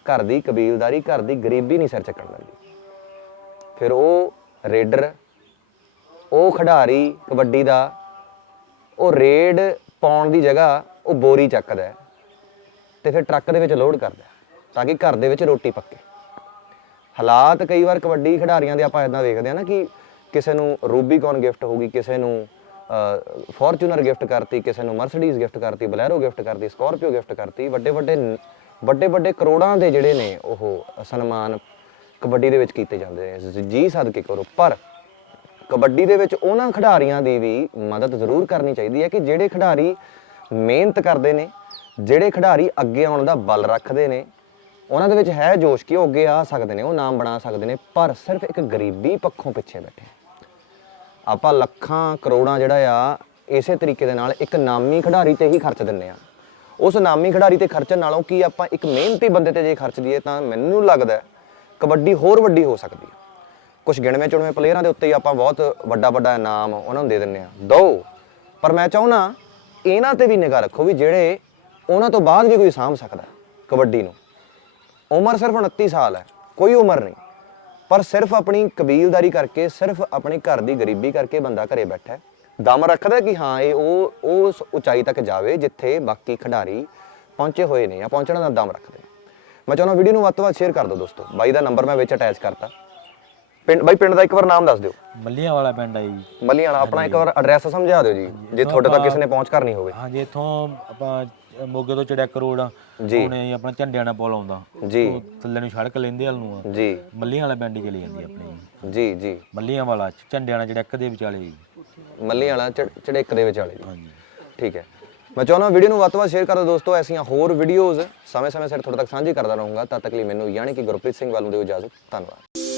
ਘਰ ਦੀ ਕਬੀਲਦਾਰੀ, ਘਰ ਦੀ ਗਰੀਬੀ ਨਹੀਂ ਸਿਰ ਚੱਕਣ ਦਿੰਦੀ। ਫਿਰ ਉਹ ਰੇਡਰ, ਉਹ ਖਿਡਾਰੀ ਕਬੱਡੀ ਦਾ, ਉਹ ਰੇਡ ਪਾਉਣ ਦੀ ਜਗ੍ਹਾ ਉਹ ਬੋਰੀ ਚੱਕਦਾ ਤੇ ਫਿਰ ਟਰੱਕ ਦੇ ਵਿੱਚ ਲੋਡ ਕਰਦਾ ਤਾਂ ਕਿ ਘਰ ਦੇ ਵਿੱਚ ਰੋਟੀ ਪੱਕੇ। ਹਾਲਾਤ ਕਈ ਵਾਰ ਕਬੱਡੀ ਖਿਡਾਰੀਆਂ ਦੇ ਆਪਾਂ ਇਦਾਂ ਵੇਖਦੇ ਆ ਨਾ ਕਿ ਕਿਸੇ ਨੂੰ ਰੂਬੀਕੌਨ ਗਿਫਟ ਹੋਊਗੀ ਕਿਸੇ ਨੂੰ ਫੋਰਚੂਨਰ ਗਿਫਟ ਕਰਤੀ, ਕਿਸੇ ਨੂੰ ਮਰਸੀਡੀਜ਼ ਗਿਫਟ ਕਰਤੀ ਬਲੈਰੋ ਗਿਫਟ ਕਰਤੀ ਸਕਾਰਪੀਓ ਗਿਫਟ ਕਰਤੀ ਵੱਡੇ ਵੱਡੇ ਵੱਡੇ ਵੱਡੇ ਕਰੋੜਾਂ ਦੇ ਜਿਹੜੇ ਨੇ ਉਹ ਸਨਮਾਨ ਕਬੱਡੀ ਦੇ ਵਿੱਚ ਕੀਤੇ ਜਾਂਦੇ ਨੇ। ਜ- ਜੀ ਸਦਕੇ ਕਰੋ। ਪਰ ਕਬੱਡੀ ਦੇ ਵਿੱਚ ਉਹਨਾਂ ਖਿਡਾਰੀਆਂ ਦੀ ਵੀ ਮਦਦ ਜ਼ਰੂਰ ਕਰਨੀ ਚਾਹੀਦੀ ਹੈ ਕਿ ਜਿਹੜੇ ਖਿਡਾਰੀ ਮਿਹਨਤ ਕਰਦੇ ਨੇ ਜਿਹੜੇ ਖਿਡਾਰੀ ਅੱਗੇ ਆਉਣ ਦਾ ਬਲ ਰੱਖਦੇ ਨੇ, ਉਹਨਾਂ ਦੇ ਵਿੱਚ ਹੈ ਜੋਸ਼ ਕਿ ਉਹ ਅੱਗੇ ਆ ਸਕਦੇ ਨੇ, ਉਹ ਨਾਮ ਬਣਾ ਸਕਦੇ ਨੇ, ਪਰ ਸਿਰਫ ਇੱਕ ਗਰੀਬੀ ਪੱਖੋਂ ਪਿੱਛੇ ਬੈਠੇ। ਆਪਾਂ ਲੱਖਾਂ ਕਰੋੜਾਂ ਜਿਹੜਾ ਆ, ਇਸੇ ਤਰੀਕੇ ਦੇ ਨਾਲ ਇੱਕ ਨਾਮੀ ਖਿਡਾਰੀ ਤੇ ਹੀ ਖਰਚ ਦਿੰਨੇ ਆ। ਉਸ ਨਾਮੀ ਖਿਡਾਰੀ ਤੇ ਖਰਚਣ ਨਾਲੋਂ ਕੀ ਆਪਾਂ ਇੱਕ ਮਿਹਨਤੀ ਬੰਦੇ ਤੇ ਜੇ ਖਰਚ ਦਈਏ ਤਾਂ ਮੈਨੂੰ ਲੱਗਦਾ ਕਬੱਡੀ ਹੋਰ ਵੱਡੀ ਹੋ ਸਕਦੀ ਹੈ। ਕੁਝ ਗਿਣਵੇਂ ਚੁਣਵੇਂ ਪਲੇਅਰਾਂ ਦੇ ਉੱਤੇ ਹੀ ਆਪਾਂ ਬਹੁਤ ਵੱਡਾ ਵੱਡਾ ਇਨਾਮ ਉਹਨਾਂ ਨੂੰ ਦੇ ਦਿੰਨੇ ਆ। ਦੋ, ਪਰ ਮੈਂ ਚਾਹੁੰਨਾ ਇਹਨਾਂ ਤੇ ਵੀ ਨਿਗਾਹ ਰੱਖੋ ਵੀ ਜਿਹੜੇ ਉਹਨਾਂ ਤੋਂ ਬਾਅਦ ਵੀ ਕੋਈ ਸਾਂਭ ਸਕਦਾ ਕਬੱਡੀ ਨੂੰ। ਉਮਰ ਸਿਰਫ 29 ਸਾਲ ਹੈ ਕੋਈ ਉਮਰ ਨਹੀਂ। ਪਰ ਸਿਰਫ ਆਪਣੀ ਕਬੀਲਦਾਰੀ ਕਰਕੇ ਸਿਰਫ ਆਪਣੇ ਘਰ ਦੀ ਗਰੀਬੀ ਕਰਕੇ ਬੰਦਾ ਘਰੇ ਬੈਠਾ ਹੈ। ਦਮ ਰੱਖਦਾ ਕਿ ਹਾਂ ਇਹ ਉਹ ਉਸ ਉਚਾਈ ਤੱਕ ਜਾਵੇ ਜਿੱਥੇ ਬਾਕੀ ਖਿਡਾਰੀ ਪਹੁੰਚੇ ਹੋਏ ਨੇ ਜਾਂ ਪਹੁੰਚਣ ਦਾ ਦਮ ਰੱਖਦੇ ਮੈਂ ਚਾਹੁੰਦਾ ਵੀਡੀਓ ਨੂੰ ਵੱਧ ਤੋਂ ਵੱਧ ਸ਼ੇਅਰ ਕਰ ਦਿਓ ਦੋਸਤੋ। ਬਾਈ ਦਾ ਨੰਬਰ ਮੈਂ ਵਿੱਚ ਅਟੈਚ ਕਰਤਾ। ਪਿੰਡ ਬਾਈ ਪਿੰਡ ਦਾ ਇੱਕ ਵਾਰ ਨਾਮ ਦੱਸ ਦਿਓ। ਮੱਲੀਆਂ ਵਾਲਾ ਪਿੰਡ ਹੈ ਜੀ। ਮੱਲੀਆਂ ਵਾਲਾ ਆਪਣਾ ਇੱਕ ਵਾਰ ਐਡਰੈਸ ਸਮਝਾ ਦਿਓ ਜੀ। ਜੇ ਤੁਹਾਡੇ ਤੱਕ ਕਿਸੇ ਨੇ ਪਹੁੰਚ ਕਰਨੀ ਹੋਵੇ। ਹਾਂਜੀ ਇੱਥੋਂ ਆਪਾਂ ਮੋਗੇ ਤੋਂ ਚੜਿਆ ਕਰੋੜ ਜੀ। ਉਹਨੇ ਆਪਣਾ ਝੰਡਿਆਂ ਦਾ ਪੁਲ ਆਉਂਦਾ। ਜੀ। ਉਹ ਥੱਲੇ ਨੂੰ ਸੜਕ ਲੈਂਦੇ ਹਲ ਨੂੰ ਆ। ਜੀ। ਮੱਲੀਆਂ ਵਾਲਾ ਪਿੰਡ ਚਲੀ ਜਾਂਦੀ ਆਪਣੀ ਜੀ। ਜੀ ਮੱਲੀਆਂ ਵਾਲਾ ਝੰਡਿਆਂ ਨਾਲ ਚੜਕ ਦੇ ਵਿਚਾਲੇ ਜੀ। ਮੱਲੀਆਂ ਵਾਲਾ ਚੜ- ਚੜੇਕ ਦੇ ਵਿਚਾਲੇ ਜੀ। ਹਾਂਜੀ। ਠੀਕ ਹੈ। ਮੈਂ ਚਾਹੁੰਦਾ ਵੀਡੀਓ ਨੂੰ ਵੱਧ ਤੋਂ ਵੱਧ ਸ਼ੇਅਰ ਕਰ ਦਿਓ ਦੋਸਤੋ ਐਸੀਆਂ ਹੋਰ ਵੀਡੀਓਜ਼ ਸਮੇਂ-ਸਮੇਂ ਸਿਰ ਤੁਹਾਡੇ ਤੱਕ ਸਾਂਝੀ ਕਰਦਾ ਰਹੂੰਗਾ। ਤਦ ਤੱਕ ਲਈ ਮੈਨੂੰ ਯਾਨੀ ਕਿ ਗੁਰਪ੍ਰੀਤ ਸਿੰਘ ਵੱਲੋਂ ਦਿਓ ਇਜਾਜ਼ਤ। ਧੰਨਵਾਦ।